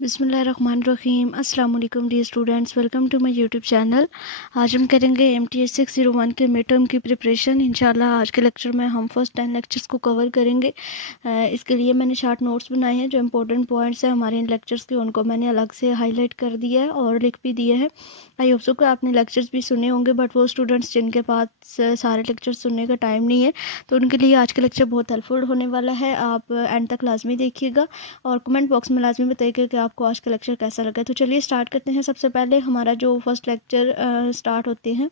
बिस्मिल्लाहिर्रहमानिर्रहीम। अस्सलाम वालेकुम dear students, welcome to my YouTube channel. आज हम करेंगे MTS 601 के मिड टर्म की प्रिपरेशन। इंशाल्लाह आज के लेक्चर में हम फर्स्ट 10 लेक्चर्स को कवर करेंगे। इसके लिए मैंने शार्ट नोट्स बनाए हैं। जो इंपॉर्टेंट पॉइंट्स हैं हमारे इन लेक्चर्स के, उनको मैंने अलग से हाईलाइट कर दिया है और लिख भी दिए हैं। आई होप सो कि आपने लेक्चर्स भी सुने होंगे, बट वो स्टूडेंट्स जिनके पास सारे लेक्चर्स सुनने का टाइम नहीं है, तो उनके लिए आज का लेक्चर बहुत हेल्पफुल होने वाला है। आप एंड तक लाजमी देखिएगा और कमेंट बॉक्स में लाजमी बताइएगा कि आपको आज का लेक्चर कैसा लगा। तो चलिए स्टार्ट करते हैं। सबसे पहले हमारा जो फर्स्ट लेक्चर स्टार्ट होते हैं,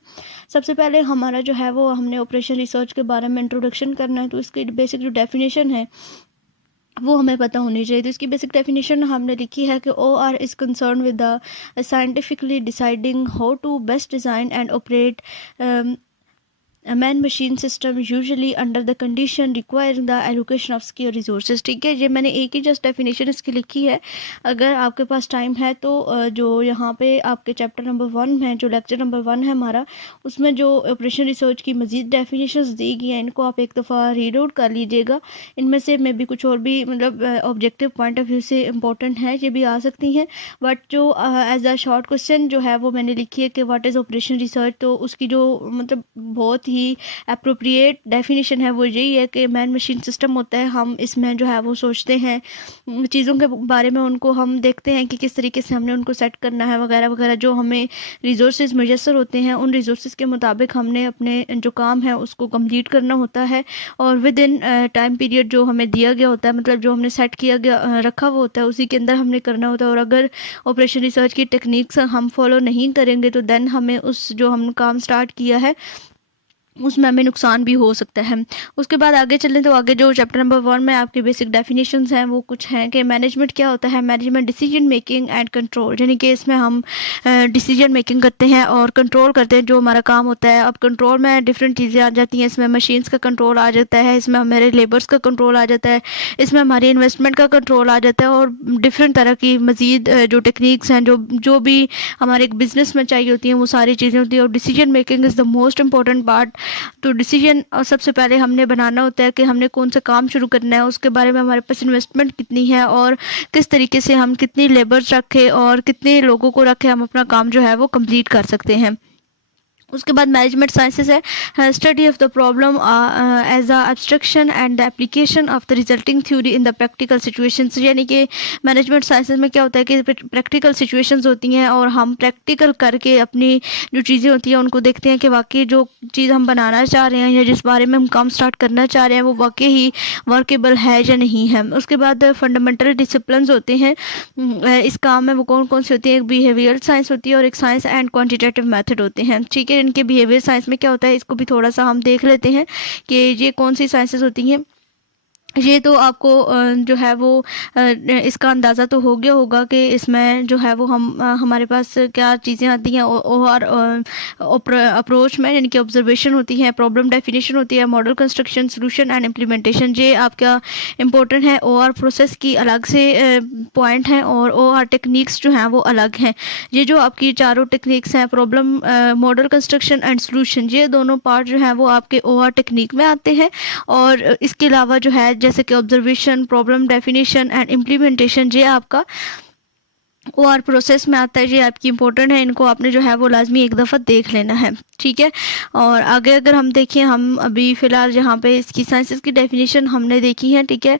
सबसे पहले हमारा जो है वो हमने ऑपरेशन रिसर्च के बारे में इंट्रोडक्शन करना है। तो इसकी बेसिक जो डेफिनेशन है वो हमें पता होनी चाहिए। तो इसकी बेसिक डेफिनेशन हमने लिखी है कि OR is concern with the scientifically deciding how to best design and operate a man machine system usually under the condition requiring the allocation of scarce resources। ठीक है, ये मैंने एक ही जस्ट डेफिनेशन इसकी लिखी है। अगर आपके पास टाइम है तो जो यहाँ पे आपके चैप्टर नंबर 1 है, जो लेक्चर नंबर 1 है हमारा, उसमें जो ऑपरेशन रिसर्च की मज़ीद डेफिनेशंस दी गई हैं, इनको आप एक दफ़ा रीड आउट कर लीजिएगा। इनमें से मे भी कुछ और भी मतलब ऑब्जेक्टिव पॉइंट ऑफ व्यू से इम्पोर्टेंट है, ये भी आ सकती हैं। बट जो एज अ शॉर्ट क्वेश्चन जो है वो मैंने लिखी है कि व्हाट इज़ ऑपरेशन रिसर्च। तो उसकी जो मतलब बहुत ही अप्रोप्रिएट डेफिनेशन है वो यही है कि मैन मशीन सिस्टम होता है। हम इसमें जो है वो सोचते हैं चीज़ों के बारे में, उनको हम देखते हैं कि किस तरीके से हमने उनको सेट करना है वगैरह वगैरह। जो हमें रिसोर्सेज मुयसर होते हैं, उन रिसोर्सेज के मुताबिक हमने अपने जो काम है उसको कंप्लीट करना होता है और विद इन टाइम पीरियड जो हमें दिया गया होता है, मतलब जो हमने सेट किया गया रखा हुआ होता है, उसी के अंदर हमने करना होता है। और अगर ऑपरेशन रिसर्च की टेक्निक्स हम फॉलो नहीं करेंगे तो देन हमें उस जो हमने काम स्टार्ट किया है उसमें हमें नुकसान भी हो सकता है। उसके बाद आगे चलें तो आगे जो चैप्टर नंबर 1 में आपके बेसिक डेफिनेशंस हैं वो कुछ हैं कि मैनेजमेंट क्या होता है। Management decision making and control, यानी कि इसमें हम डिसीजन मेकिंग करते हैं और कंट्रोल करते हैं जो हमारा काम होता है। अब कंट्रोल में डिफरेंट चीज़ें आ जाती हैं। इसमें मशीन्स का कंट्रोल आ जाता है, इसमें हमारे लेबर्स का कंट्रोल आ जाता है, इसमें हमारी इन्वेस्टमेंट का कंट्रोल आ जाता है और डिफरेंट तरह की मज़ीद जो टेक्निक्स हैं जो भी हमारे एक बिज़नेस में चाहिए होती हैं, वो सारी चीज़ें होती हैं। और decision making is the most important part. तो डिसीजन सबसे पहले हमने बनाना होता है कि हमने कौन सा काम शुरू करना है, उसके बारे में हमारे पास इन्वेस्टमेंट कितनी है और किस तरीके से हम कितनी लेबर्स रखें और कितने लोगों को रखें, हम अपना काम जो है वो कंप्लीट कर सकते हैं। उसके बाद मैनेजमेंट साइंसेस है study of the problem as a abstraction and the application of the resulting theory in the practical situations. यानी कि मैनेजमेंट साइंसेस में क्या होता है कि प्रैक्टिकल सिचुएशंस होती हैं और हम प्रैक्टिकल करके अपनी जो चीज़ें होती हैं उनको देखते हैं कि वाकई जो चीज़ हम बनाना चाह रहे हैं या जिस बारे में हम काम स्टार्ट करना चाह रहे हैं वो वाकई ही वर्केबल है या नहीं है। उसके बाद फंडामेंटल डिसिप्लिन होते हैं इस काम में, वो कौन कौन सी होती है। एक बिहेवियरल साइंस होती है और एक साइंस एंड क्वांटिटेटिव मेथड होते हैं। ठीक है, इनके बिहेवियर साइंस में क्या होता है इसको भी थोड़ा सा हम देख लेते हैं कि ये कौन सी साइंसेस होती हैं। ये तो आपको जो है वो इसका अंदाज़ा तो हो गया होगा कि इसमें जो है वो हमारे पास क्या चीज़ें आती हैं। और अप्रोच में यानी कि ऑब्जर्वेशन होती है, प्रॉब्लम डेफिनेशन होती है, model construction, solution and implementation. ये आपका इम्पोर्टेंट है। OR प्रोसेस की अलग से पॉइंट हैं और OR टेक्निक्स जो हैं वो अलग हैं। ये जो आपकी चारों टेक्निक्स हैं, problem, model construction and solution, ये दोनों पार्ट जो हैं वो आपके OR टेक्निक में आते हैं। और इसके अलावा जो है जैसे कि observation, problem definition and implementation, ये आपका OR प्रोसेस में आता है। ये आपकी इंपॉर्टेंट है, इनको आपने जो है वो लाजमी एक दफ़ा देख लेना है। ठीक है, और आगे अगर हम देखें, हम अभी फ़िलहाल यहाँ पे इसकी साइंसेस की डेफिनेशन हमने देखी है। ठीक है,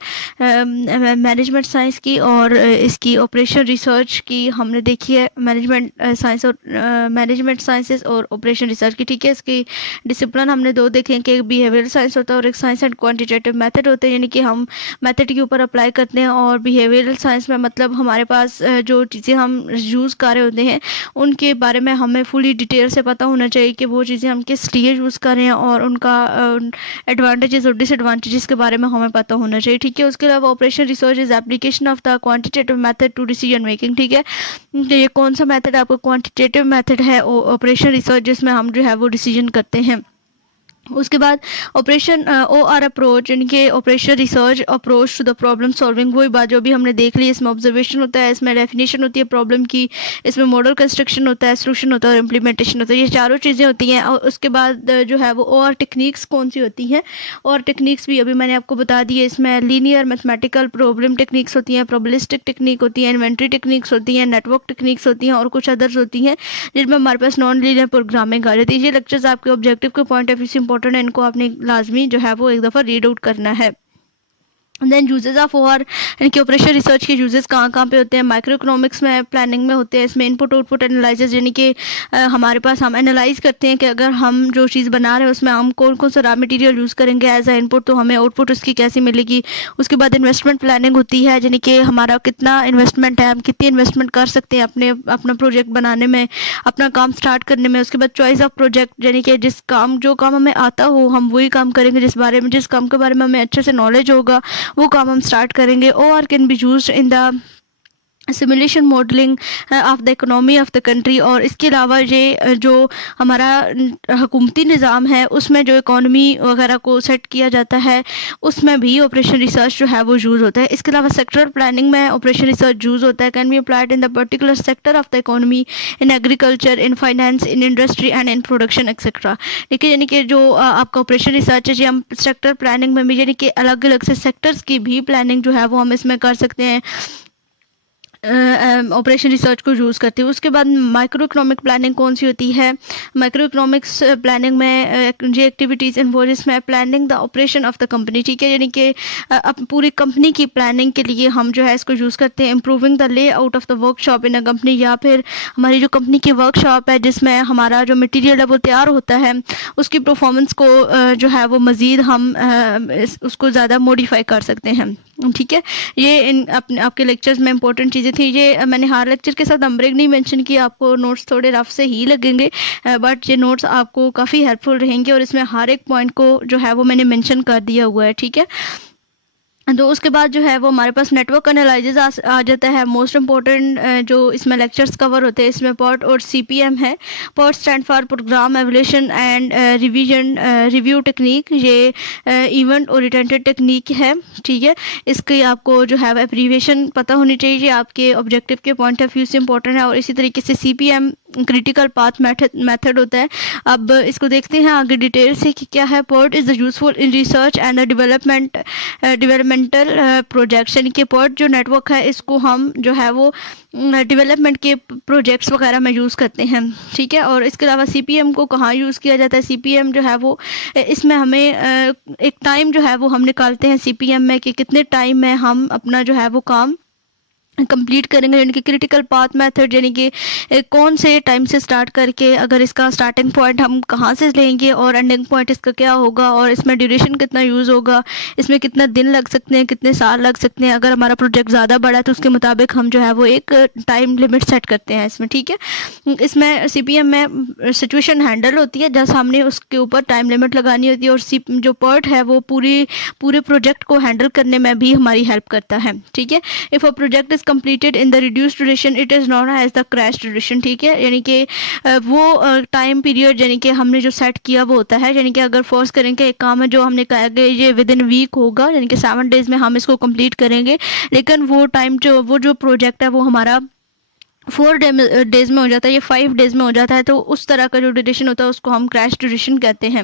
मैनेजमेंट साइंस की और इसकी ऑपरेशन रिसर्च की हमने देखी है। मैनेजमेंट साइंस और मैनेजमेंट साइंसेस और ऑपरेशन रिसर्च की। ठीक है, इसकी डिसिप्लिन हमने दो देखे हैं कि एक बिहेवियरल साइंस होता है और एक साइंस एंड क्वान्टिटेटिव मेथड होते हैं, यानी कि हम मेथड के ऊपर अप्लाई करते हैं। और बिहेवियरल साइंस में मतलब हमारे पास जो चीज़ें हम यूज़ कर रहे होते हैं उनके बारे में हमें फुली डिटेल से पता होना चाहिए कि वो चीज़ें हम किस लिए यूज़ कर रहे हैं और उनका एडवांटेजेस और डिसएडवांटेजेस के बारे में हमें पता होना चाहिए। ठीक है, उसके अलावा operation research is application of the quantitative method to decision making. ठीक है, तो ये कौन सा मेथड आपका क्वांटिटेटिव मेथड है, ऑपरेशन रिसर्च, जिसमें हम जो है वो डिसीजन करते हैं। उसके बाद ऑपरेशन OR अप्रोच, यानी कि operation research approach to the problem solving. वही बात जो भी हमने देख ली, इसमें ऑब्जर्वेशन होता है, इसमें डेफिनेशन होती है प्रॉब्लम की, इसमें मॉडल कंस्ट्रक्शन होता है, सोल्यूशन होता है और इम्प्लीमेंटेशन होता है। ये चारों चीज़ें होती हैं। और उसके बाद जो है वो और टेक्निक्स कौन सी होती हैं, और टेक्निक्स भी अभी मैंने आपको बता दी है। इसमें लीनियर मैथमेटिकल प्रॉब्लम टेक्निक्स होती हैं, प्रोबेबिलिस्टिक टेक्निक होती है, इन्वेंट्री टेक्निक्स होती हैं, नेटवर्क टेक्निक्स होती हैं और कुछ अदर्स होती हैं जिनमें हमारे पास नॉन लीनियर प्रोग्रामिंग आ जाती है। ये लेक्चर्स आपके ऑब्जेक्टिव के पॉइंट ऑफ व्यू से इंपॉर्टेंट है, इनको आपने लाजमी जो है वो एक दफ़ा रीड आउट करना है। देन यूजेस ऑफ OR, यानी कि ऑपरेशन रिसर्च के यूजेस कहाँ कहाँ पे होते हैं। माइक्रो इकोनॉमिक्स में प्लानिंग में होते हैं। इसमें इनपुट आउटपुट एनालिसिस, यानी कि हमारे पास हम एनालाइज करते हैं कि अगर हम जो चीज़ बना रहे हैं उसमें हम कौन कौन सा रॉ मटेरियल यूज़ करेंगे एज ए इनपुट, तो हमें आउटपुट उसकी कैसी मिलेगी। उसके बाद इन्वेस्टमेंट प्लानिंग होती है, यानी कि हमारा कितना इन्वेस्टमेंट है, हम कितनी इन्वेस्टमेंट कर सकते हैं अपना प्रोजेक्ट बनाने में, अपना काम स्टार्ट करने में। उसके बाद चॉइस ऑफ प्रोजेक्ट, यानी कि जो काम हमें आता हो हम वही काम करेंगे, जिस काम के बारे में हमें अच्छे से नॉलेज होगा वो काम हम स्टार्ट करेंगे। OR can be used in the simulation modelling of the economy of the country. और इसके अलावा ये जो हमारा हुकूमती निज़ाम है उसमें जो इकोनॉमी वगैरह को सेट किया जाता है उसमें भी ऑपरेशन रिसर्च जो है वो यूज़ होता है। इसके अलावा सेक्टरल प्लानिंग में ऑपरेशन रिसर्च यूज़ होता है। Can be applied in the particular sector of the economy, in agriculture, in finance, in industry and in production etcetera. देखिए, यानी कि जो आपका ऑपरेशन रिसर्च है जी, हम सेक्टर प्लानिंग में भी, यानी कि अलग अलग से सेक्टर्स की भी प्लानिंग जो है वो हम इसमें कर सकते हैं ऑपरेशन रिसर्च को यूज़ करती है। उसके बाद माइक्रो इकोनॉमिक प्लानिंग कौन सी होती है। माइक्रो इकोनॉमिक्स प्लानिंग में जो एक्टिविटीज़ इन्वॉल्व, इसमें planning the operation of the company, ठीक है, यानी कि पूरी कंपनी की प्लानिंग के लिए हम जो है इसको यूज़ करते हैं। इम्प्रूविंग द ले out of the workshop in a company, या फिर हमारी जो कंपनी की वर्कशॉप है जिसमें हमारा जो मटीरियल है वो तैयार होता है, उसकी परफॉर्मेंस को जो है वो मज़ीद हम उसको ज़्यादा मॉडिफाई कर सकते हैं, ठीक है। ये आपके लेक्चर्स में इंपॉर्टेंट चीज़ें थी। ये मैंने हर लेक्चर के साथ नंबरिंग नहीं मेंशन की, आपको नोट्स थोड़े रफ से ही लगेंगे, बट ये नोट्स आपको काफ़ी हेल्पफुल रहेंगे और इसमें हर एक पॉइंट को जो है वो मैंने मेंशन कर दिया हुआ है, ठीक है। तो उसके बाद जो है वो हमारे पास नेटवर्क एनालिसिस आ जाता है। मोस्ट इम्पोर्टेंट जो इसमें लेक्चर्स कवर होते हैं, इसमें PERT और CPM है। PERT stand for program evaluation and review technique. ये इवेंट ओरिएंटेड टेक्निक है, ठीक है। इसकी आपको जो है एब्रीविएशन पता होनी चाहिए, ये आपके ऑब्जेक्टिव के पॉइंट ऑफ व्यू से इंपॉर्टेंट है। और इसी तरीके से CPM क्रिटिकल पाथ मेथड होता है। अब इसको देखते हैं आगे डिटेल से कि क्या है। PERT is the useful in research and the developmental projects, यानी कि PERT जो नेटवर्क है इसको हम जो है वो डेवलपमेंट के प्रोजेक्ट्स वगैरह में यूज़ करते हैं, ठीक है। और इसके अलावा CPM को कहाँ यूज़ किया जाता है। CPM जो है वो इसमें हमें एक टाइम जो है वो हम निकालते हैं CPM में कि कितने टाइम में हम अपना जो है वो काम कंप्लीट करेंगे, यानी कि क्रिटिकल पाथ मेथड, यानी कि कौन से टाइम से स्टार्ट करके अगर इसका स्टार्टिंग पॉइंट हम कहाँ से लेंगे और एंडिंग पॉइंट इसका क्या होगा, और इसमें ड्यूरेशन कितना यूज़ होगा, इसमें कितना दिन लग सकते हैं, कितने साल लग सकते हैं। अगर हमारा प्रोजेक्ट ज़्यादा बड़ा है तो उसके मुताबिक हम जो है वो एक टाइम लिमिट सेट करते हैं इसमें, ठीक है। इसमें CPM में सिचुएशन हैंडल होती है, जहाँ हमने उसके ऊपर टाइम लिमिट लगानी होती है। और जो PERT है वो पूरे प्रोजेक्ट को हैंडल करने में भी हमारी हेल्प करता है, ठीक है। If a project is completed in the reduced duration, it is known as the crash duration, ठीक है। यानी कि वो टाइम पीरियड यानी कि हमने जो सेट किया वो होता है, यानी कि अगर फोर्स करेंगे एक काम है जो हमने कहा कि ये विद इन वीक होगा, यानी कि 7 डेज में हम इसको कंप्लीट करेंगे, लेकिन वो जो प्रोजेक्ट है वो हमारा 4 डेज में हो जाता है, ये 5 डेज में हो जाता है, तो उस तरह का जो ड्यूरेशन होता है उसको हम क्रैश ड्यूरेशन कहते हैं।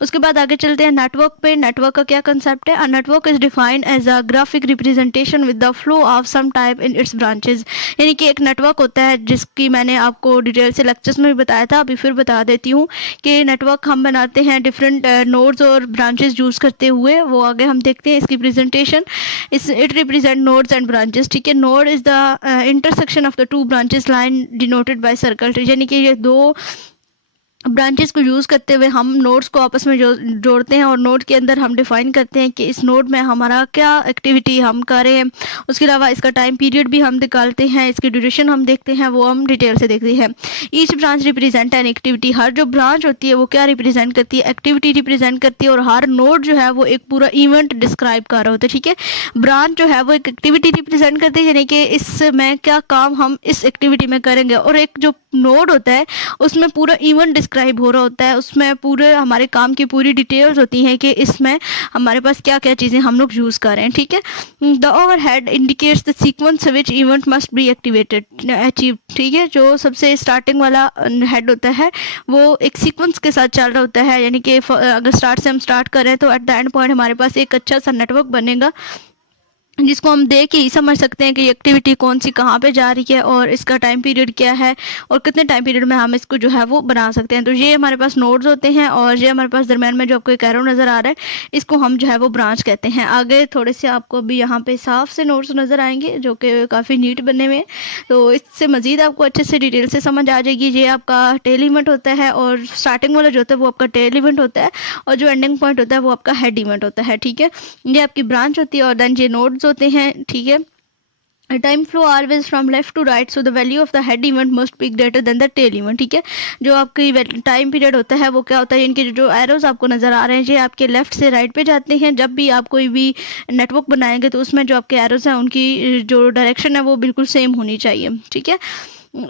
उसके बाद आगे चलते हैं नेटवर्क पे। नेटवर्क का क्या कंसेप्ट है। A network is defined as a graphic representation with the flow of some type in its branches, यानी कि एक नेटवर्क होता है जिसकी मैंने आपको डिटेल से लेक्चर्स में भी बताया था, अभी फिर बता देती हूँ कि नेटवर्क हम बनाते हैं डिफरेंट नोड्स और ब्रांचेस यूज़ करते हुए। वो आगे हम देखते हैं इसकी presentation. It represent nodes and branches, ठीक है। Node is the intersection of the two branches line denoted by circle, यानी कि ये दो ब्रांचेस को यूज़ करते हुए हम नोड्स को आपस में जोड़ते हैं और नोड के अंदर हम डिफाइन करते हैं कि इस नोड में हमारा क्या एक्टिविटी हम कर रहे हैं। उसके अलावा इसका टाइम पीरियड भी हम निकालते हैं, इसकी ड्यूरेशन हम देखते हैं, वो हम डिटेल से देखते हैं। Each branch represent an activity, हर जो ब्रांच होती है वो क्या रिप्रेजेंट करती है, एक्टिविटी रिप्रेजेंट करती है। और हर नोड जो है वो एक पूरा इवेंट डिस्क्राइब कर रहा होता है, ठीक है। ब्रांच जो है वो एक एक्टिविटी रिप्रेजेंट करती है, यानी कि इसमें क्या काम हम इस एक्टिविटी में करेंगे, और एक जो नोड होता है उसमें पूरा इवेंट डिस्क्राइब हो रहा होता है, उसमें पूरे हमारे काम की पूरी डिटेल्स होती हैं कि इसमें हमारे पास क्या क्या चीज़ें हम लोग यूज़ कर रहे हैं, ठीक है। The overhead indicates the sequence which event must be activated achieve, ठीक है। जो सबसे स्टार्टिंग वाला हेड होता है वो एक सीक्वेंस के साथ चल रहा होता है, यानी कि अगर स्टार्ट से हम स्टार्ट करें तो एट द एंड पॉइंट हमारे पास एक अच्छा सा नेटवर्क बनेगा, जिसको हम देख के ही समझ सकते हैं कि एक्टिविटी कौन सी कहाँ पे जा रही है और इसका टाइम पीरियड क्या है और कितने टाइम पीरियड में हम इसको जो है वो बना सकते हैं। तो ये हमारे पास नोड्स होते हैं और ये हमारे पास दरम्यान में जो आपको एक एरो नज़र आ रहा है इसको हम जो है वो ब्रांच कहते हैं। आगे थोड़े से आपको अभी यहाँ पे साफ से नोड्स नज़र आएंगे जो कि काफ़ी नीट बने हुए हैं, तो इससे मज़ीद आपको अच्छे से डिटेल से समझ आ जाएगी। ये आपका टेल इवेंट होता है और स्टार्टिंग वाला जो होता है वो आपका टेल इवेंट होता है और जो एंडिंग पॉइंट होता है वो आपका हेड इवेंट होता है, ठीक है। ये आपकी ब्रांच होती है और देन ये नोड्स होते हैं, ठीक है। Time flow always from left to right, so the value of the head event must be greater than the tail event, ठीक है। जो आपकी टाइम पीरियड होता है वो क्या होता है, इनके जो एरोज आपको नज़र आ रहे हैं ये आपके लेफ्ट से राइट पे जाते हैं। जब भी आप कोई भी नेटवर्क बनाएंगे तो उसमें जो आपके एरोज हैं उनकी जो डायरेक्शन है वो बिल्कुल सेम होनी चाहिए, ठीक है।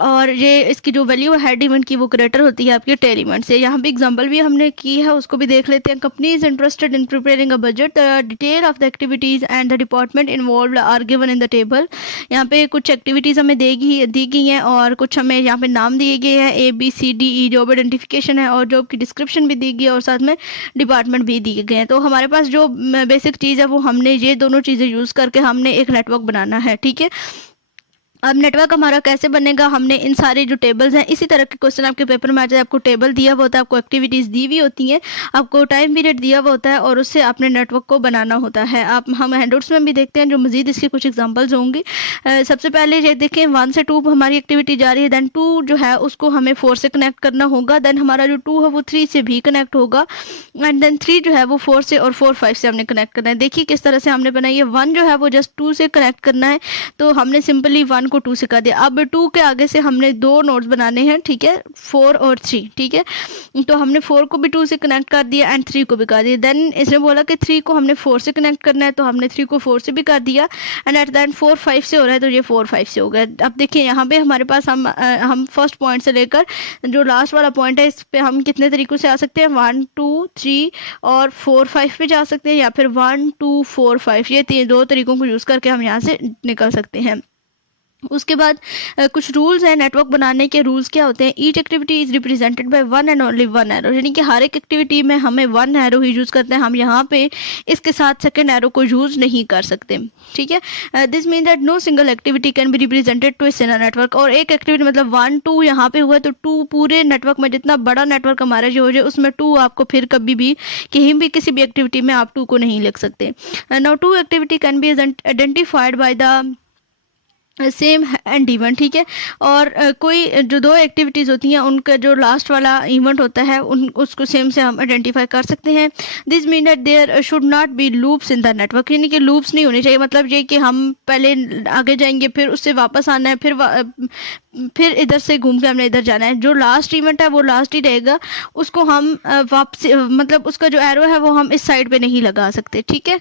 और ये इसकी जो वैल्यू है हेड इवेंट की वो ग्रेटर होती है आपके टेल इवेंट से। यहाँ पे एग्जांपल भी हमने की है, उसको भी देख लेते हैं। Company is interested in preparing a budget, detail of the activities and the department involve are given in the table. यहाँ पे कुछ एक्टिविटीज़ हमें दी गई हैं और कुछ हमें यहाँ पे नाम दिए गए हैं, ABCDE जॉब आइडेंटिफिकेशन है और जॉब की डिस्क्रिप्शन भी दी गई है और साथ में डिपार्टमेंट भी दिए गए हैं। तो हमारे पास जो बेसिक चीज़ है वो हमने ये दोनों चीज़ें यूज़ करके हमने एक नेटवर्क बनाना है, ठीक है। अब नेटवर्क हमारा कैसे बनेगा, हमने इन सारे जो टेबल्स हैं, इसी तरह के क्वेश्चन आपके पेपर में आ जाए, आपको टेबल दिया हुआ होता है, आपको एक्टिविटीज़ दी हुई होती हैं, आपको टाइम पीरियड दिया हुआ होता है और उससे आपने नेटवर्क को बनाना होता है। आप हम हैंडआउट्स में भी देखते हैं जो मजीद इसके कुछ एग्जांपल्स होंगी। सबसे पहले ये देखें 1 से 2 हमारी एक्टिविटी जा रही है, देन 2 जो है उसको हमें 4 से कनेक्ट करना होगा, देन हमारा जो 2 है वो 3 से भी कनेक्ट होगा एंड देन 3 जो है वो 4 से और 4 5 से हमने कनेक्ट करना है। देखिए किस तरह से हमने बनाई है। 1 जो है वो जस्ट 2 से कनेक्ट करना है, तो हमने सिंपली 1 को 2 से कर दिया। अब 2 के आगे से हमने 2 नोड्स बनाने हैं, ठीक है, 4 और 3, ठीक है। तो हमने 4 को भी 2 से कनेक्ट कर दिया एंड 3 को भी कर दिया। देन इसने बोला कि 3 को हमने 4 से कनेक्ट करना है, तो हमने 3 को 4 से भी कर दिया एंड एट देन 4 5 से हो रहा है, तो ये 4 5 से हो गया। अब देखिए यहाँ पे हमारे पास हम फर्स्ट पॉइंट से लेकर जो लास्ट वाला पॉइंट है इस पे हम कितने तरीकों से आ सकते हैं, 1 2 3 और 4 5 पे जा सकते हैं या फिर 1 2 4 5, ये 2 तरीकों को यूज़ करके हम यहाँ से निकल सकते हैं। उसके बाद कुछ रूल्स हैं नेटवर्क बनाने के। रूल्स क्या होते हैं, each activity is represented by 1 and only 1 arrow, यानी कि हर एक एक्टिविटी में हमें 1 एरो ही यूज़ करते हैं, हम यहाँ पे इसके साथ सेकंड एरो को यूज़ नहीं कर सकते, ठीक है। This mean that no single activity can be represented to a network, और एक एक्टिविटी मतलब 1 2 यहाँ पे हुआ तो 2 पूरे नेटवर्क में, जितना बड़ा नेटवर्क हमारा जो हो जाए उसमें 2 आपको फिर कभी भी कहीं भी किसी भी एक्टिविटी में आप 2 को नहीं लिख सकते। Now 2 activity can be identified by the same and event, ठीक है। और कोई जो 2 एक्टिविटीज़ होती हैं उनका जो लास्ट वाला इवेंट होता है उसको सेम से हम आइडेंटिफाई कर सकते हैं। This mean that there should not be loops in the network, यानी कि लूप्स नहीं होने चाहिए। मतलब ये कि हम पहले आगे जाएंगे फिर उससे वापस आना है, फिर इधर से घूम के हमने इधर जाना है। जो लास्ट इवेंट है वो लास्ट ही रहेगा, उसको हम वापसी मतलब उसका जो एरो है वो हम इस साइड पे नहीं लगा सकते, ठीक है।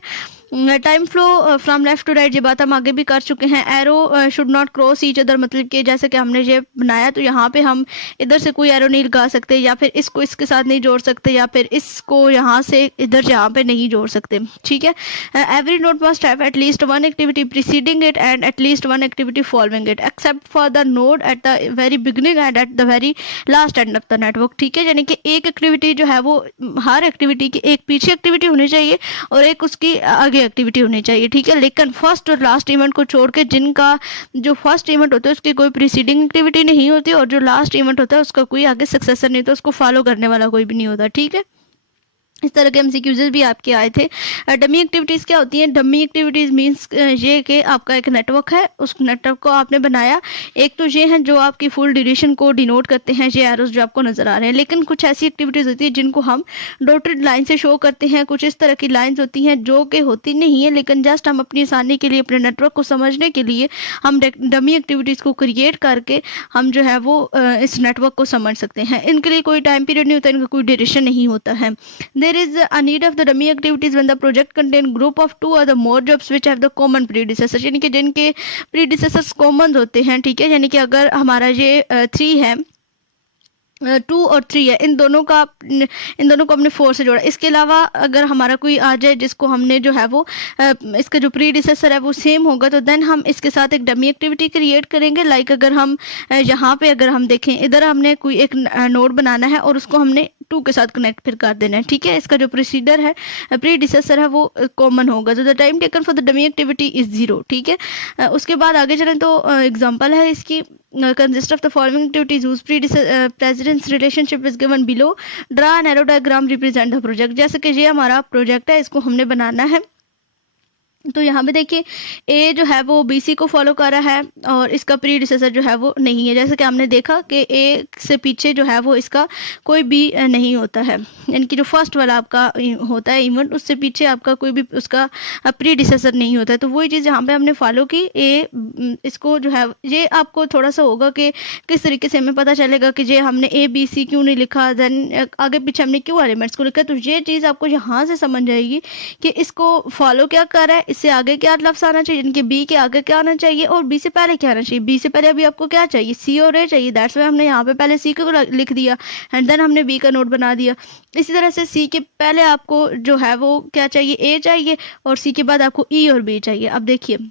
Time flow from left to right, ये बात हम आगे भी कर चुके हैं। Arrow should not cross each other, मतलब कि जैसे कि हमने ये बनाया तो यहाँ पे हम इधर से कोई एरो नहीं लगा सकते या फिर इसको इसके साथ नहीं जोड़ सकते या फिर इसको यहाँ से इधर यहाँ पे नहीं जोड़ सकते, ठीक है। Every node must have at least 1 activity preceding it and at least 1 activity following it except for the node at the very beginning and at the very last end of the network, ठीक है। यानी कि एक activity जो है वो हर activity की एक पीछे एक्टिविटी होनी चाहिए और एक उसकी आगे एक्टिविटी होनी चाहिए, ठीक है। लेकिन फर्स्ट और लास्ट इवेंट को छोड़ के, जिनका जो फर्स्ट इवेंट होता है उसकी कोई प्रीसीडिंग एक्टिविटी नहीं होती और जो लास्ट इवेंट होता है उसका कोई आगे सक्सेसर नहीं होता, उसको फॉलो करने वाला कोई भी नहीं होता, ठीक है। इस तरह के एमसीक्यूज भी आपके आए थे। डमी एक्टिविटीज़ क्या होती हैं, डमी एक्टिविटीज़ मींस ये कि आपका एक नेटवर्क है, उस नेटवर्क को आपने बनाया। एक तो ये हैं जो आपकी फुल ड्यूरेशन को डिनोट करते हैं, ये एरोस जो आपको नज़र आ रहे हैं। लेकिन कुछ ऐसी एक्टिविटीज़ होती है जिनको हम डॉटेड लाइन से शो करते हैं। कुछ इस तरह की लाइन्स होती हैं जो कि होती नहीं है, लेकिन जस्ट हम अपनी आसानी के लिए, अपने नेटवर्क को समझने के लिए हम डमी एक्टिविटीज़ को क्रिएट करके हम जो है वो इस नेटवर्क को समझ सकते हैं। इनके लिए कोई टाइम पीरियड नहीं होता, इनका कोई ड्यूरेशन नहीं होता है। There is a need of the dummy activities when the project contain group of 2 or the more jobs which have the common predecessors, यानी कि जिनके predecessors common होते हैं, ठीक है। यानी कि अगर हमारा ये 3 है 2 और 3 है, इन दोनों को हमने 4 से जोड़ा। इसके अलावा अगर हमारा कोई आ जाए जिसको हमने जो है वो इसका जो प्रीडिसेसर है वो सेम होगा, तो देन हम इसके साथ एक डमी एक्टिविटी क्रिएट करेंगे। लाइक अगर हम यहाँ पे अगर हम देखें, इधर हमने कोई एक नोड बनाना है और उसको हमने 2 के साथ कनेक्ट फिर कर देना है, ठीक है। इसका जो प्रोसीडर है प्रीडिसेसर है वो कॉमन होगा, तो the time taken for the dummy activity is 0, ठीक है। उसके बाद आगे चलें तो एग्जांपल है इसकी, consist of the following activities whose president's relationship is given below, draw an arrow diagram represent the project। जैसे कि ये हमारा प्रोजेक्ट है, इसको हमने बनाना है। तो यहाँ पे देखिए ए जो है वो बीसी को फॉलो कर रहा है और इसका प्रीडिसेसर जो है वो नहीं है। जैसे कि हमने देखा कि ए से पीछे जो है वो इसका कोई भी नहीं होता है, यानी कि जो फर्स्ट वाला आपका होता है इवेंट, उससे पीछे आपका कोई भी उसका प्रीडिसेसर नहीं होता है। तो वही चीज़ यहाँ पे हमने फॉलो की। इसको जो है ये आपको थोड़ा सा होगा कि किस तरीके से हमें पता चलेगा कि ये हमने ए बी सी क्यों नहीं लिखा, देन आगे पीछे हमने क्यों एलिमेंट्स को लिखा। तो ये चीज़ आपको यहाँ से समझ जाएगी कि इसको फॉलो क्या कर रहा है, इससे आगे क्या लफ्ज़ आना चाहिए, इनके बी के आगे क्या आना चाहिए और बी से पहले क्या आना चाहिए। बी से पहले अभी आपको क्या चाहिए, सी और ए चाहिए, दैट्स वाई हमने यहाँ पे पहले सी को लिख दिया एंड देन हमने बी का नोट बना दिया। इसी तरह से सी के पहले आपको जो है वो क्या चाहिए, ए चाहिए, और सी के बाद आपको ई और बी चाहिए। अब देखिए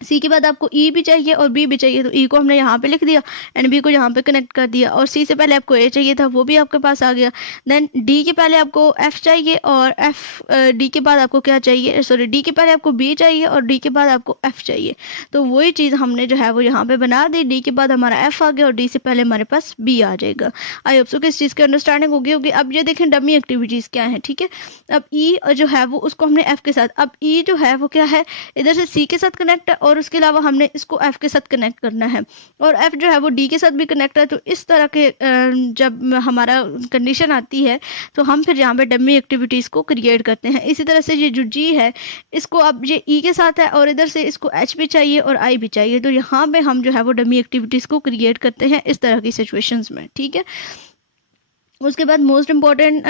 सी के बाद आपको ई भी चाहिए और बी भी चाहिए, तो ई को हमने यहाँ पे लिख दिया एंड बी को यहाँ पे कनेक्ट कर दिया। और सी से पहले आपको ए चाहिए था, वो भी आपके पास आ गया। देन डी के पहले आपको एफ चाहिए और डी के बाद आपको क्या चाहिए, सॉरी डी के पहले आपको बी चाहिए और डी के बाद आपको एफ चाहिए। तो वही चीज़ हमने जो है वो यहाँ पे बना दी, डी के बाद हमारा एफ आ गया और डी से पहले हमारे पास बी आ जाएगा। आई होप सो कि इस चीज़ की अंडरस्टैंडिंग होगी। अब ये देखें डमी एक्टिविटीज़ क्या है, ठीक है। अब ई जो है वो उसको हमने एफ के साथ, अब ई जो है वो क्या है, इधर से सी के साथ कनेक्ट है और उसके अलावा हमने इसको एफ के साथ कनेक्ट करना है और एफ जो है वो डी के साथ भी कनेक्ट है। तो इस तरह के जब हमारा कंडीशन आती है तो हम फिर यहाँ पे डमी एक्टिविटीज़ को क्रिएट करते हैं। इसी तरह से ये जो जी है इसको अब ये ई के साथ है और इधर से इसको एच भी चाहिए और आई भी चाहिए, तो यहाँ पे हम जो है वो डमी एक्टिविटीज़ को क्रिएट करते हैं इस तरह की सिचुएशंस में, ठीक है। उसके बाद मोस्ट इम्पॉर्टेंट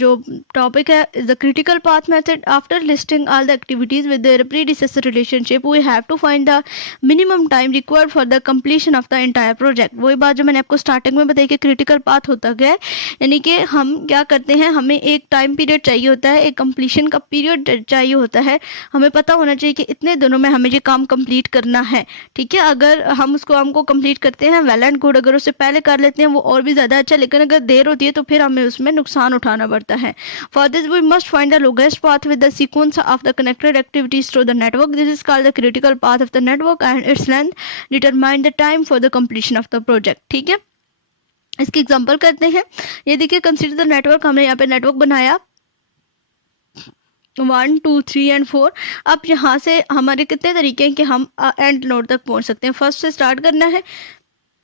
जो टॉपिक है the critical path method. After listing all the activities with their predecessor relationship we have to find the minimum time required for the completion of the entire project. वही बात जो मैंने आपको starting में बताई कि क्रिटिकल पाथ होता क्या है, यानी कि हम क्या करते हैं, हमें एक टाइम पीरियड चाहिए होता है, एक कंप्लीशन का पीरियड चाहिए होता है। हमें पता होना चाहिए कि इतने दिनों में हमें ये काम कंप्लीट करना है, ठीक है। अगर हम उस काम को कंप्लीट करते हैं वेल एंड गुड, अगर उससे पहले कर लेते हैं वो और भी ज़्यादा अच्छा, लेकिन अगर देर होती है तो फिर हमें उसमें नुकसान उठाना पड़ता है। For this we must find the longest path with the sequence of the connected activities through the network. This is called the critical path of the network and its length determine the time for the completion of the project, ठीक है। इसकी example करते हैं। ये देखिए consider the network, हमने यहाँ पे नेटवर्क बनाया 1 2 3 एंड 4। अब यहाँ से हमारे कितने तरीके हैं कि हम एंड नोड तक पहुँच सकते हैं। फर्स्ट से स्टार्ट करना है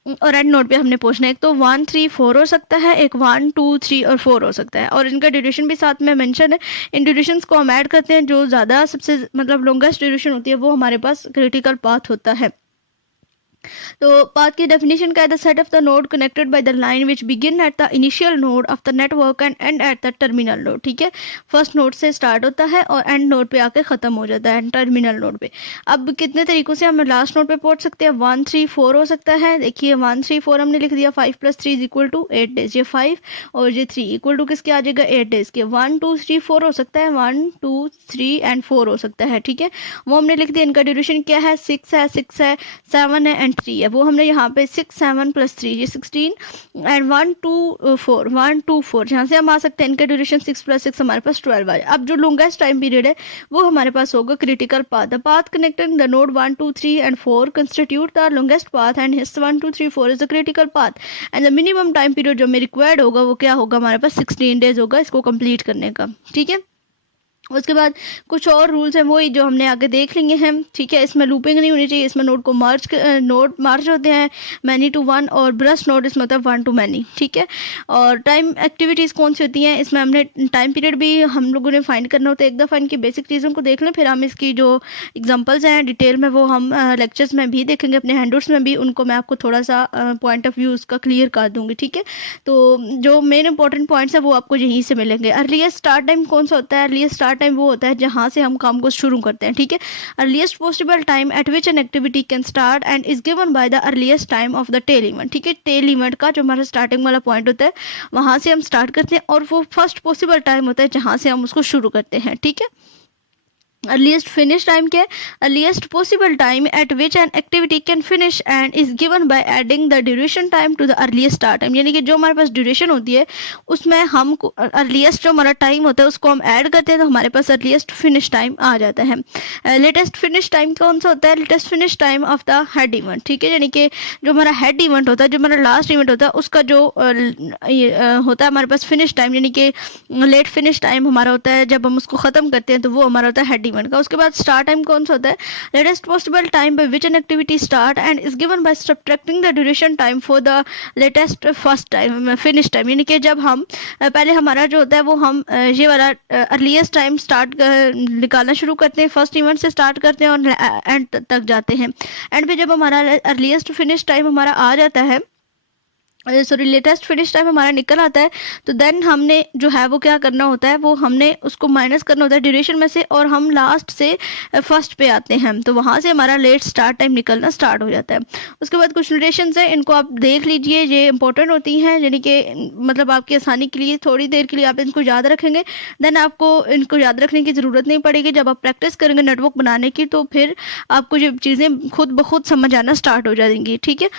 और एंड नोड पे हमने पूछना है। एक तो 1 3 4 हो सकता है, एक 1 2 3 और 4 हो सकता है, और इनका ड्यूरेशन भी साथ में मेंशन है। इन ड्यूरेशंस को हम ऐड करते हैं, जो ज़्यादा सबसे मतलब लॉन्गेस्ट ड्यूरेशन होती है वो हमारे पास क्रिटिकल पाथ होता है। तो पाथ की डेफिनेशन क्या है, the set of the node connected by the line which begin at the initial node of the network and and at the terminal node, ठीक है। फर्स्ट नोड से स्टार्ट होता है और एंड नोड पे आके ख़त्म हो जाता है, टर्मिनल नोड पे। अब कितने तरीक़ों से हम लास्ट नोड पे पहुंच सकते हैं, 1 3 4 हो सकता है। देखिए 1 3 4 हमने लिख दिया, 5 + 3 = 8 डेज, ये 5 और ये 3 इक्वल टू किसके आ जाएगा, 8 डेज के। 1 2 3 4 हो सकता है, 1 2 3 एंड 4 हो सकता है, ठीक है। वो हमने लिख दिया। इनका ड्यूरेशन क्या है, 6 है 7 है एंड 3 है। वो हमने यहाँ पे 6 7 + 3 ये 16 एंड 1 2 4 1 2 4 यहाँ से हम आ सकते हैं। इनका ड्यूरेशन 6 + 6 हमारे पास 12 आ जाए। अब जो लॉन्गेस्ट टाइम पीरियड है वो हमारे पास होगा critical path. The path connecting the node 1 2 3 and 4 constitute the longest path and his 1 2 3 4 is the critical path and the minimum time period जो हमें रिक्वायर्ड होगा वो क्या होगा, हमारे पास 16 डेज होगा इसको कंप्लीट करने का, ठीक है। उसके बाद कुछ और रूल्स हैं वही जो हमने आगे देख लेंगे हैं, ठीक है। इसमें लूपिंग नहीं होनी चाहिए, इसमें नोड को नोड मार्च होते हैं मैनी टू वन, और ब्रश नोड इसमें होता है 1 to many, ठीक है। और टाइम एक्टिविटीज़ कौन सी होती हैं, इसमें हमने टाइम पीरियड भी हम लोगों ने फाइंड करना होता है। एक दफ़ा इनकी बेसिक चीज़ों को देख लें, फिर हम इसकी जो एग्जांपल्स हैं डिटेल में वो हम लेक्चर्स में भी देखेंगे, अपने हैंडआउट्स में भी उनको मैं आपको थोड़ा सा पॉइंट ऑफ व्यू उसका क्लियर कर दूँगी, ठीक है। तो जो मेन इंपॉर्टेंट पॉइंट्स है वो आपको यहीं से मिलेंगे। अर्लीस्ट स्टार्ट टाइम कौन सा होता है, अर्लीस्ट स्टार्ट टाइम वो होता है जहाँ से हम काम को शुरू करते हैं, ठीक है। Earliest possible time at which an activity can start and is given by the earliest time of the tail event, ठीक है। टेल इवेंट का जो हमारा स्टार्टिंग वाला पॉइंट होता है वहाँ से हम स्टार्ट करते हैं और वो फर्स्ट पॉसिबल टाइम होता है जहाँ से हम उसको शुरू करते हैं, ठीक है। अर्लीस्ट फिनिश टाइम क्या है? Earliest possible time at which an activity can finish and is given by adding the duration time to the earliest start time, यानी कि जो हमारे पास ड्यूरेशन होती है उसमें हम अर्लीस्ट जो हमारा टाइम होता है उसको हम ऐड करते हैं तो हमारे पास अर्लीस्ट फिनिश टाइम आ जाता है। लेटेस्ट फिनिश टाइम कौन सा होता है? Latest finish time of the head event, ठीक है। यानी कि जो हमारा हेड इवेंट होता है, जो हमारा लास्ट इवेंट होता है, उसका जो होता है हमारे पास फिनिश टाइम, यानी कि लेट फिनिश टाइम हमारा होता है जब हम उसको ख़त्म करते हैं तो वो हमारा होता है हेड इवेंट का। उसके बाद स्टार्ट टाइम कौन सा होता है? Latest possible time by which an activity start and is given bye subtracting the duration time for the latest first time finish time, यानी कि जब हम पहले हमारा जो होता है वो हम ये वाला अर्लीस्ट टाइम स्टार्ट निकालना शुरू करते हैं, फर्स्ट इवेंट से स्टार्ट करते हैं और एंड तक जाते हैं। एंड पे जब हमारा अर्लीस्ट फिनिश टाइम हमारा आ जाता है, सॉरी लेटेस्ट फिनिश टाइम हमारा निकल आता है, तो देन हमने जो है वो क्या करना होता है, वो हमने उसको माइनस करना होता है ड्यूरेशन में से और हम लास्ट से फर्स्ट पे आते हैं, तो वहाँ से हमारा लेट स्टार्ट टाइम निकलना स्टार्ट हो जाता है। उसके बाद कुछ नोटेशंस हैं, इनको आप देख लीजिए, ये इंपॉर्टेंट होती हैं, यानी कि मतलब आपकी आसानी के लिए थोड़ी देर के लिए आप इनको याद रखेंगे, देन आपको इनको याद रखने की ज़रूरत नहीं पड़ेगी। जब आप प्रैक्टिस करेंगे नेटवर्क बनाने की तो फिर आपको ये चीज़ें खुद ब खुद समझ आना स्टार्ट हो जाएंगी, ठीक है।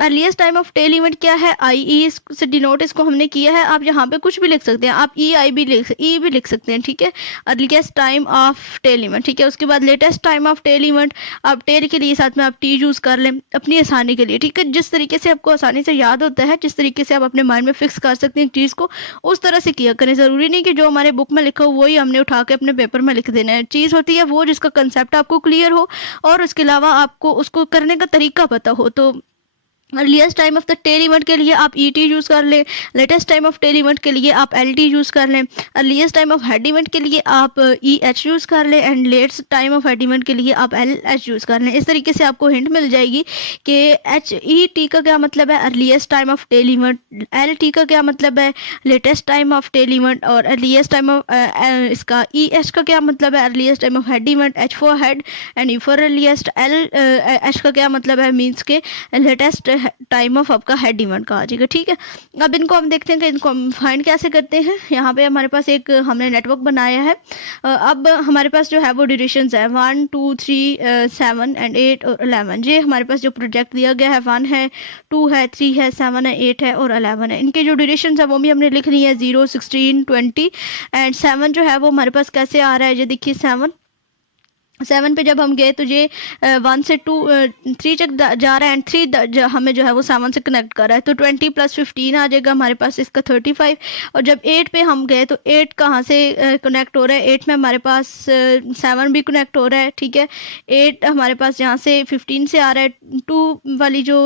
Earliest time of tail event क्या है? आई ई से डिनोट इसको हमने किया है। आप यहाँ पे कुछ भी लिख सकते हैं, आप ई आई भी लिख सकते हैं, ठीक है। Earliest time of tail event, ठीक है। उसके बाद latest time of tail event, आप टेल के लिए साथ में आप टी यूज़ कर लें अपनी आसानी के लिए, ठीक है। जिस तरीके से आपको आसानी से याद होता है, जिस तरीके से आप अपने माइंड में फिक्स कर सकते हैं एक चीज़ को, उस तरह से किया करें। ज़रूरी नहीं कि जो हमारे बुक में लिखा हो वही हमने उठा के अपने पेपर में लिख देना है। चीज़ होती है वो जिसका कंसेप्ट आपको क्लियर हो और उसके अलावा आपको उसको करने का तरीका पता हो। तो earliest time of the tail event के लिए आप ई टी यूज़ कर लें, latest time of tail event के लिए आप एल टी यूज़ कर लें, earliest time of head event के लिए आप ई एच यूज़ कर लें and latest time of head event के लिए आप एल एच यूज़ कर लें। इस तरीके से आपको हिंट मिल जाएगी कि एच ई टी का क्या मतलब है earliest time of tail event, L T का क्या मतलब है latest time of tail event, और अर्लीस्ट टाइम ऑफ इसका ई एच का क्या मतलब है earliest time of head event, H for head and U for earliest, L H का क्या मतलब है मीन्स के लेटेस्ट टाइम ऑफ आपका हेड इवेंट का आ जाएगा, ठीक है। अब इनको हम देखते हैं कि इनको हम फाइंड कैसे करते हैं। यहाँ पे हमारे पास एक हमने नेटवर्क बनाया है। अब हमारे पास जो है वो ड्यूरेशंस है 1 2 3 7 एंड 8 और 11। ये हमारे पास जो प्रोजेक्ट दिया गया है 1 है, 2 है, 3 है, 7 है, 8 है और 11 है। इनके जो ड्यूरेशंस है वो भी हमने लिख ली है 0 16 20 एंड 7 जो है वो हमारे पास कैसे आ रहा है, ये देखिए 7 पे जब हम गए तो ये 1 से 2 3 तक जा रहा है एंड 3 हमें जो है वो 7 से कनेक्ट कर रहा है, तो 20 + 15 आ जाएगा हमारे पास इसका 35। और जब 8 पे हम गए तो 8 कहाँ से कनेक्ट हो रहा है, 8 में हमारे पास 7 भी कनेक्ट हो रहा है, ठीक है। 8 हमारे पास यहाँ से 15 से आ रहा है, 2 वाली जो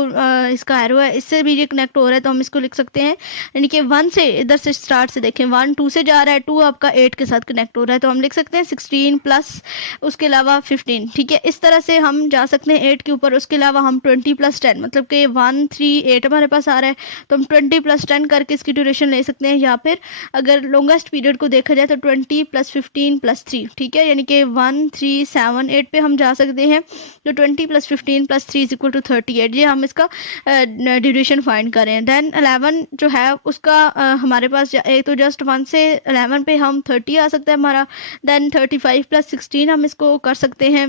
इसका एरो है इससे भी ये कनेक्ट हो रहा है, तो हम इसको लिख सकते हैं, यानी कि 1 से इधर से स्टार्ट से देखें 1 2 से जा रहा है, 2 आपका 8 के साथ कनेक्ट हो रहा है, तो हम लिख सकते हैं 16 प्लस उसके अलावा 15, ठीक है। इस तरह से हम जा सकते हैं 8 के ऊपर। उसके अलावा हम 20 + 10 मतलब कि 1 3 8 हमारे पास आ रहा है, तो हम 20 + 10 करके इसकी ड्यूरेशन ले सकते हैं, या फिर अगर लॉन्गेस्ट पीरियड को देखा जाए तो 20 + 15 + 3, ठीक है। यानी कि 1 3 7 8 पे हम जा सकते हैं, तो 20 + 15 + 3 = 38। ये हम इसका ड्यूरेशन फाइंड करें। देन 11 जो है उसका हमारे पास एक तो जस्ट 1 से 11 पे हम 30 आ सकता है हमारा, देन 35 + 16 हम इसको कर सकते हैं,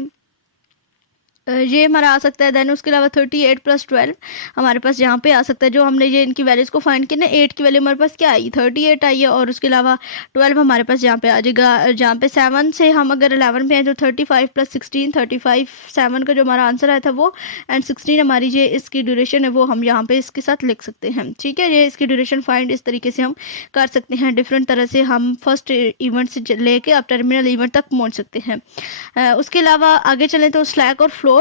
ये हमारा आ सकता है। देन उसके अलावा 38 + 12 हमारे पास यहाँ पे आ सकता है। जो हमने ये इनकी वैल्यूज़ को फाइंड किया ना, 8 की वैल्यू हमारे पास क्या आई 38 आई है, और उसके अलावा 12 हमारे पास यहाँ पे आ जाएगा। जहाँ पे 7 से हम अगर 11 पे हैं तो 35 + 16 35 7 का जो हमारा आंसर आया था वो, एंड 16 हमारी ये इसकी ड्यूरेशन है वो हम यहाँ पे इसके साथ लिख सकते हैं, ठीक है। ये इसकी ड्यूरेशन फाइंड इस तरीके से हम कर सकते हैं। डिफरेंट तरह से हम फर्स्ट इवेंट से लेके आप टर्मिनल इवेंट तक पहुँच सकते हैं। उसके अलावा आगे चलें तो स्लैक और फ्लोट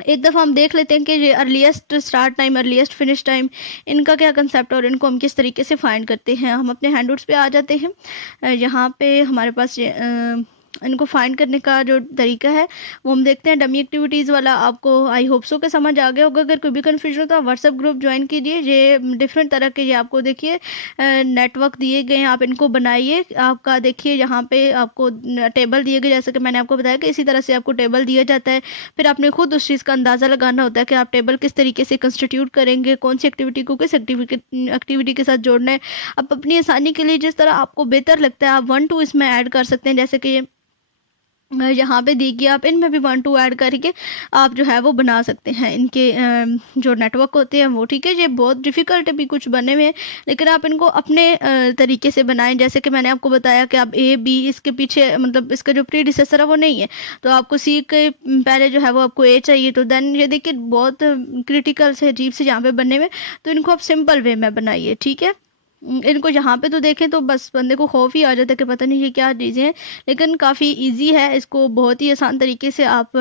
एक दफ़ा हम देख लेते हैं कि ये earliest start time earliest finish time इनका क्या कंसेप्ट और इनको हम किस तरीके से फाइंड करते हैं। हम अपने हैंडआउट्स पे आ जाते हैं। यहाँ पे हमारे पास इनको फाइंड करने का जो तरीका है वो हम देखते हैं। डमी एक्टिविटीज़ वाला आपको आई होप सो के समझ आ गया होगा। अगर कोई भी कन्फ्यूजन हो तो आप व्हाट्सएप ग्रुप ज्वाइन कीजिए। ये डिफरेंट तरह के ये आपको देखिए नेटवर्क दिए गए हैं, आप इनको बनाइए। आपका देखिए यहाँ पे आपको टेबल दिए गए, जैसे कि मैंने आपको बताया कि इसी तरह से आपको टेबल दिया जाता है। फिर आपने खुद उस चीज़ का अंदाज़ा लगाना होता है कि आप टेबल किस तरीके से कंस्टिट्यूट करेंगे, कौन सी एक्टिविटी को किस एक्टिविटी के साथ जोड़ना है। आप अपनी आसानी के लिए जिस तरह आपको बेहतर लगता है आप 1 2 इसमें ऐड कर सकते हैं। जैसे कि यहाँ पे देखिए आप इनमें भी 1 2 ऐड करके आप जो है वो बना सकते हैं इनके जो नेटवर्क होते हैं वो। ठीक है, ये बहुत डिफ़िकल्ट भी कुछ बने हुए हैं, लेकिन आप इनको अपने तरीके से बनाएं। जैसे कि मैंने आपको बताया कि आप ए बी इसके पीछे मतलब इसका जो प्रीडिसेसर है वो नहीं है, तो आपको सी के पहले जो है वो आपको ए चाहिए। तो देन ये देखिए बहुत क्रिटिकल से अजीब से यहाँ पे बने हुए, तो इनको आप सिंपल वे में बनाइए। ठीक है, इनको यहाँ पे तो देखें तो बस बंदे को खौफ ही आ जाता है कि पता नहीं ये क्या चीज़ें हैं, लेकिन काफ़ी इजी है। इसको बहुत ही आसान तरीके से आप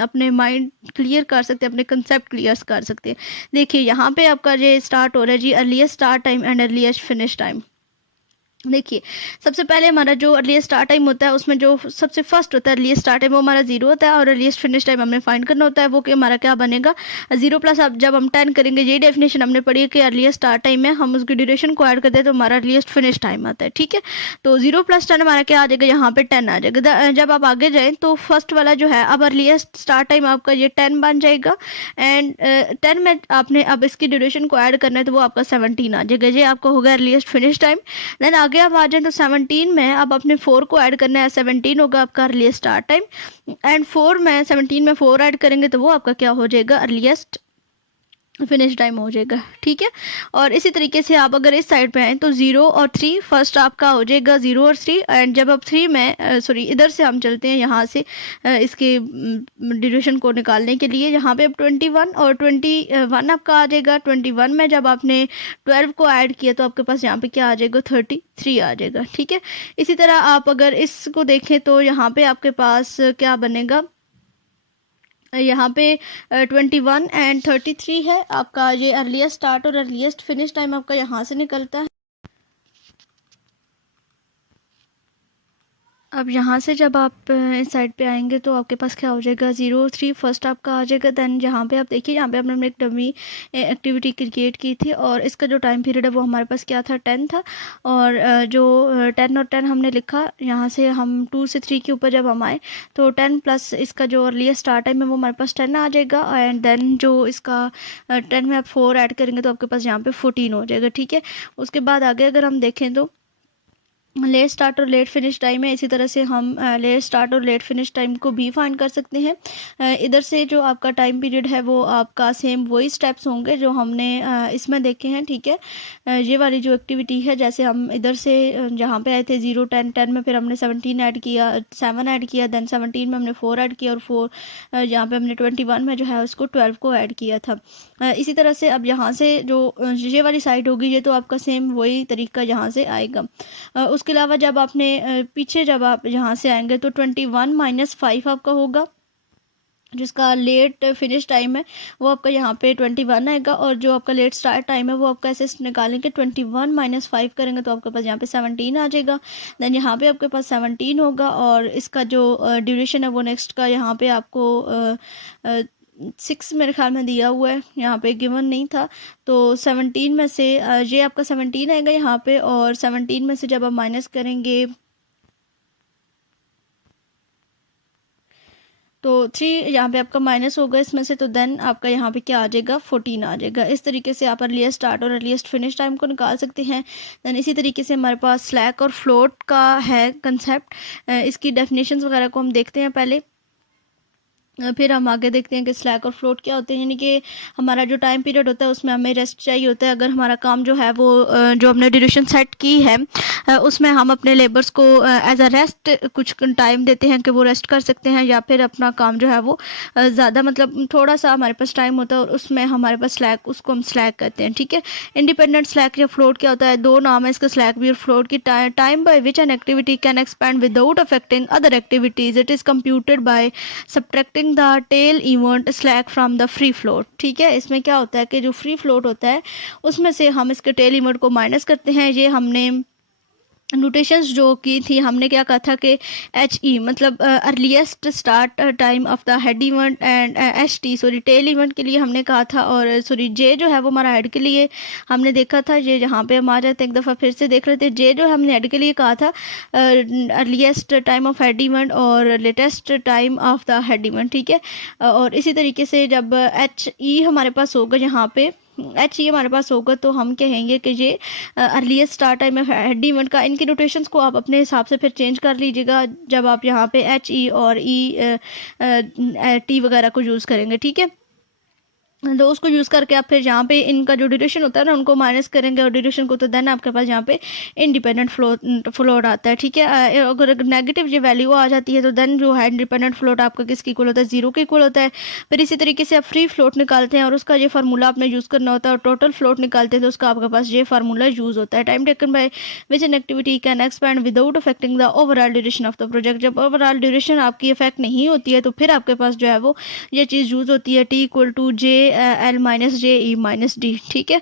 अपने माइंड क्लियर कर सकते हैं, अपने कंसेप्ट क्लियर कर सकते हैं। देखिए यहाँ पे आपका ये स्टार्ट हो रहा है जी, earliest start time and earliest finish time. देखिए सबसे पहले हमारा जो अर्लीस्ट स्टार्ट टाइम होता है उसमें जो सबसे फर्स्ट होता है अर्लीस्ट स्टार्ट टाइम वो हमारा 0 होता है, और अर्लीस्ट फिनिश टाइम हमें फाइंड करना होता है। वो कि हमारा क्या बनेगा 0 प्लस अब जब हम 10 करेंगे, यही डेफिनेशन हमने पढ़ी है कि अर्लीस्ट स्टार्ट टाइम है, हम उसकी ड्यूरेशन को ऐड करते हैं तो हमारा अर्लीस्ट फिनिश टाइम आता है। ठीक है, तो 0 + 10 हमारा क्या आ जाएगा, यहाँ पे 10 आ जाएगा। जब आप आगे जाएँ तो फर्स्ट वाला जो है अब अर्लीस्ट स्टार्ट टाइम आपका ये 10 बन जाएगा, एंड 10 में आपने अब इसकी ड्यूरेशन को ऐड करना है तो वो आपका 17 आ जाएगा। ये आपका होगा अर्लीस्ट फिनिश टाइम। देन आगे आप आ जाएं तो 17 में अब अपने 4 को ऐड करना है, 17 होगा आपका अर्लीस्ट स्टार्ट टाइम, एंड 4 में 17 में 4 ऐड करेंगे तो वो आपका क्या हो जाएगा अर्लीस्ट फिनिश टाइम हो जाएगा। ठीक है, और इसी तरीके से आप अगर इस साइड पे आए तो 0 और 3 फर्स्ट आपका हो जाएगा 0 और 3, एंड जब आप 3 में सॉरी इधर से हम चलते हैं यहाँ से इसके ड्यूरेशन को निकालने के लिए, यहाँ पे अब 21 और 21 आपका आ जाएगा। 21 में जब आपने 12 को ऐड किया तो आपके पास यहाँ पे क्या आ जाएगा 33 आ जाएगा। ठीक है, इसी तरह आप अगर इसको देखें तो यहाँ पे आपके पास क्या बनेगा, यहाँ पे 21 एंड 33 है आपका। ये अर्लीस्ट स्टार्ट और अर्लीस्ट फिनिश टाइम आपका यहाँ से निकलता है। अब यहाँ से जब आप इस साइड पे आएंगे तो आपके पास क्या हो जाएगा 0 3 फर्स्ट आपका आ जाएगा। देन यहाँ पे आप देखिए यहाँ पे हमने एक डमी एक्टिविटी क्रिएट की थी, और इसका जो टाइम पीरियड है वो हमारे पास क्या था 10 था, और जो 10 और 10 हमने लिखा यहाँ से हम 2 से 3 के ऊपर जब हम आए तो 10 प्लस इसका जो अर्लीस्ट स्टार्ट टाइम है वो हमारे पास 10 आ जाएगा, एंड देन जो इसका 10 में आप 4 ऐड करेंगे तो आपके पास यहाँ पे 14 हो जाएगा। ठीक है, उसके बाद आगे अगर हम देखें तो लेट स्टार्ट और लेट फिनिश टाइम है। इसी तरह से हम लेट स्टार्ट और लेट फिनिश टाइम को भी फाइंड कर सकते हैं। इधर से जो आपका टाइम पीरियड है वो आपका सेम वही स्टेप्स होंगे जो हमने इसमें देखे हैं। ठीक है, ये वाली जो एक्टिविटी है, जैसे हम इधर से जहाँ पे आए थे 0 10 10 में फिर हमने 17 ऐड किया, 7 ऐड किया, देन 17 में हमने 4 ऐड किया, और 4 यहाँ पे हमने 21 में जो है उसको 12 को ऐड किया था। इसी तरह से अब यहाँ से जो ये वाली साइड होगी ये तो आपका सेम वही तरीका यहाँ से आएगा। उसके अलावा जब आपने पीछे जब आप यहाँ से आएंगे तो 21 - 5 आपका होगा, जिसका लेट फिनिश टाइम है वो आपका यहाँ पे 21 आएगा, और जो आपका लेट स्टार्ट टाइम है वो आपका ऐसे निकालेंगे 21 - 5 करेंगे तो आपके पास यहाँ पे 17 आ जाएगा। देन यहाँ पे आपके पास 17 होगा, और इसका जो ड्यूरेशन है वो नेक्स्ट का यहाँ पे आपको 6 मेरे ख्याल में दिया हुआ है, यहाँ पे गिवन नहीं था। तो 17 में से ये आपका 17 आएगा यहाँ पे, और 17 में से जब आप माइनस करेंगे तो 3 यहाँ पे आपका माइनस होगा इसमें से, तो देन आपका यहाँ पे क्या आ जाएगा 14 आ जाएगा। इस तरीके से आप अर्लीस्ट स्टार्ट और अर्लीस्ट फिनिश टाइम को निकाल सकते हैं। देन इसी तरीके से हमारे पास स्लैक और फ्लोट का है कंसेप्ट, इसकी डेफिनेशंस वगैरह को हम देखते हैं पहले, फिर हम आगे देखते हैं कि स्लैक और फ्लोट क्या होते हैं। यानी कि हमारा जो टाइम पीरियड होता है उसमें हमें रेस्ट चाहिए होता है। अगर हमारा काम जो है वो जो हमने ड्यूरेशन सेट की है उसमें हम अपने लेबर्स को एज अ रेस्ट कुछ टाइम देते हैं कि वो रेस्ट कर सकते हैं, या फिर अपना काम जो है वो ज़्यादा मतलब थोड़ा सा हमारे पास टाइम होता है और उसमें हमारे पास स्लैक, उसको हम स्लैक कहते हैं। ठीक है, इंडिपेंडेंट स्लैक या फ्लोट क्या होता है, दो नाम है इसका, स्लैक भी और फ्लोट की। Time by which an activity can expand without affecting other activities, it is computed by subtracting the tail event slack from the free float. ठीक है, इसमें क्या होता है कि जो फ्री फ्लोट होता है उसमें से हम इसके टेल इवेंट को माइनस करते हैं। ये हमने नोटेशंस जो की थी हमने, क्या कहा था कि एच ई मतलब earliest start time of the head event, and H T sorry tail event के लिए हमने कहा था, और सॉरी जे जो है वो हमारा हेड के लिए हमने देखा था। ये जहाँ पे हम आ जाते हैं एक दफ़ा फिर से देख रहे थे, जे जो हमने हेड के लिए कहा था earliest time of head event और latest time of the head event, ठीक है। और इसी तरीके से जब एच ई हमारे पास होगा, यहाँ पे एच ई हमारे पास होगा, तो हम कहेंगे कि ये अर्लीस्ट स्टार्ट टाइम है हेड इवेंट का। इनके नोटेशंस को आप अपने हिसाब से फिर चेंज कर लीजिएगा जब आप यहाँ पे एच ई और ई टी वगैरह को यूज़ करेंगे, ठीक है। तो उसको यूज़ करके आप फिर यहाँ पे इनका जो ड्यूरेशन होता है ना उनको माइनस करेंगे और ड्यूरेशन को, तो देन आपके पास यहाँ पे इंडिपेंडेंट फ्लोट आता है, ठीक है। अगर नेगेटिव ये वैल्यू आ जाती है तो देन जो है इंडिपेंडेंट फ्लोट आपका किसके इक्वल होता है, जीरो के इक्वल होता है। फिर इसी तरीके से आप फ्री फ्लोट निकालते हैं और उसका ये फार्मूला आपने यूज़ करना होता है, और टोटल फ्लोट निकालते हैं तो उसका आपके पास ये फार्मूला यूज़ होता है। Time taken by which an activity can expand without affecting the overall duration of the project. जब ओवरऑल ड्यूरेशन आपकी इफेक्ट नहीं होती है तो फिर आपके पास जो है वो ये चीज़ यूज़ होती है, T equal to J L minus J E minus D, ठीक है।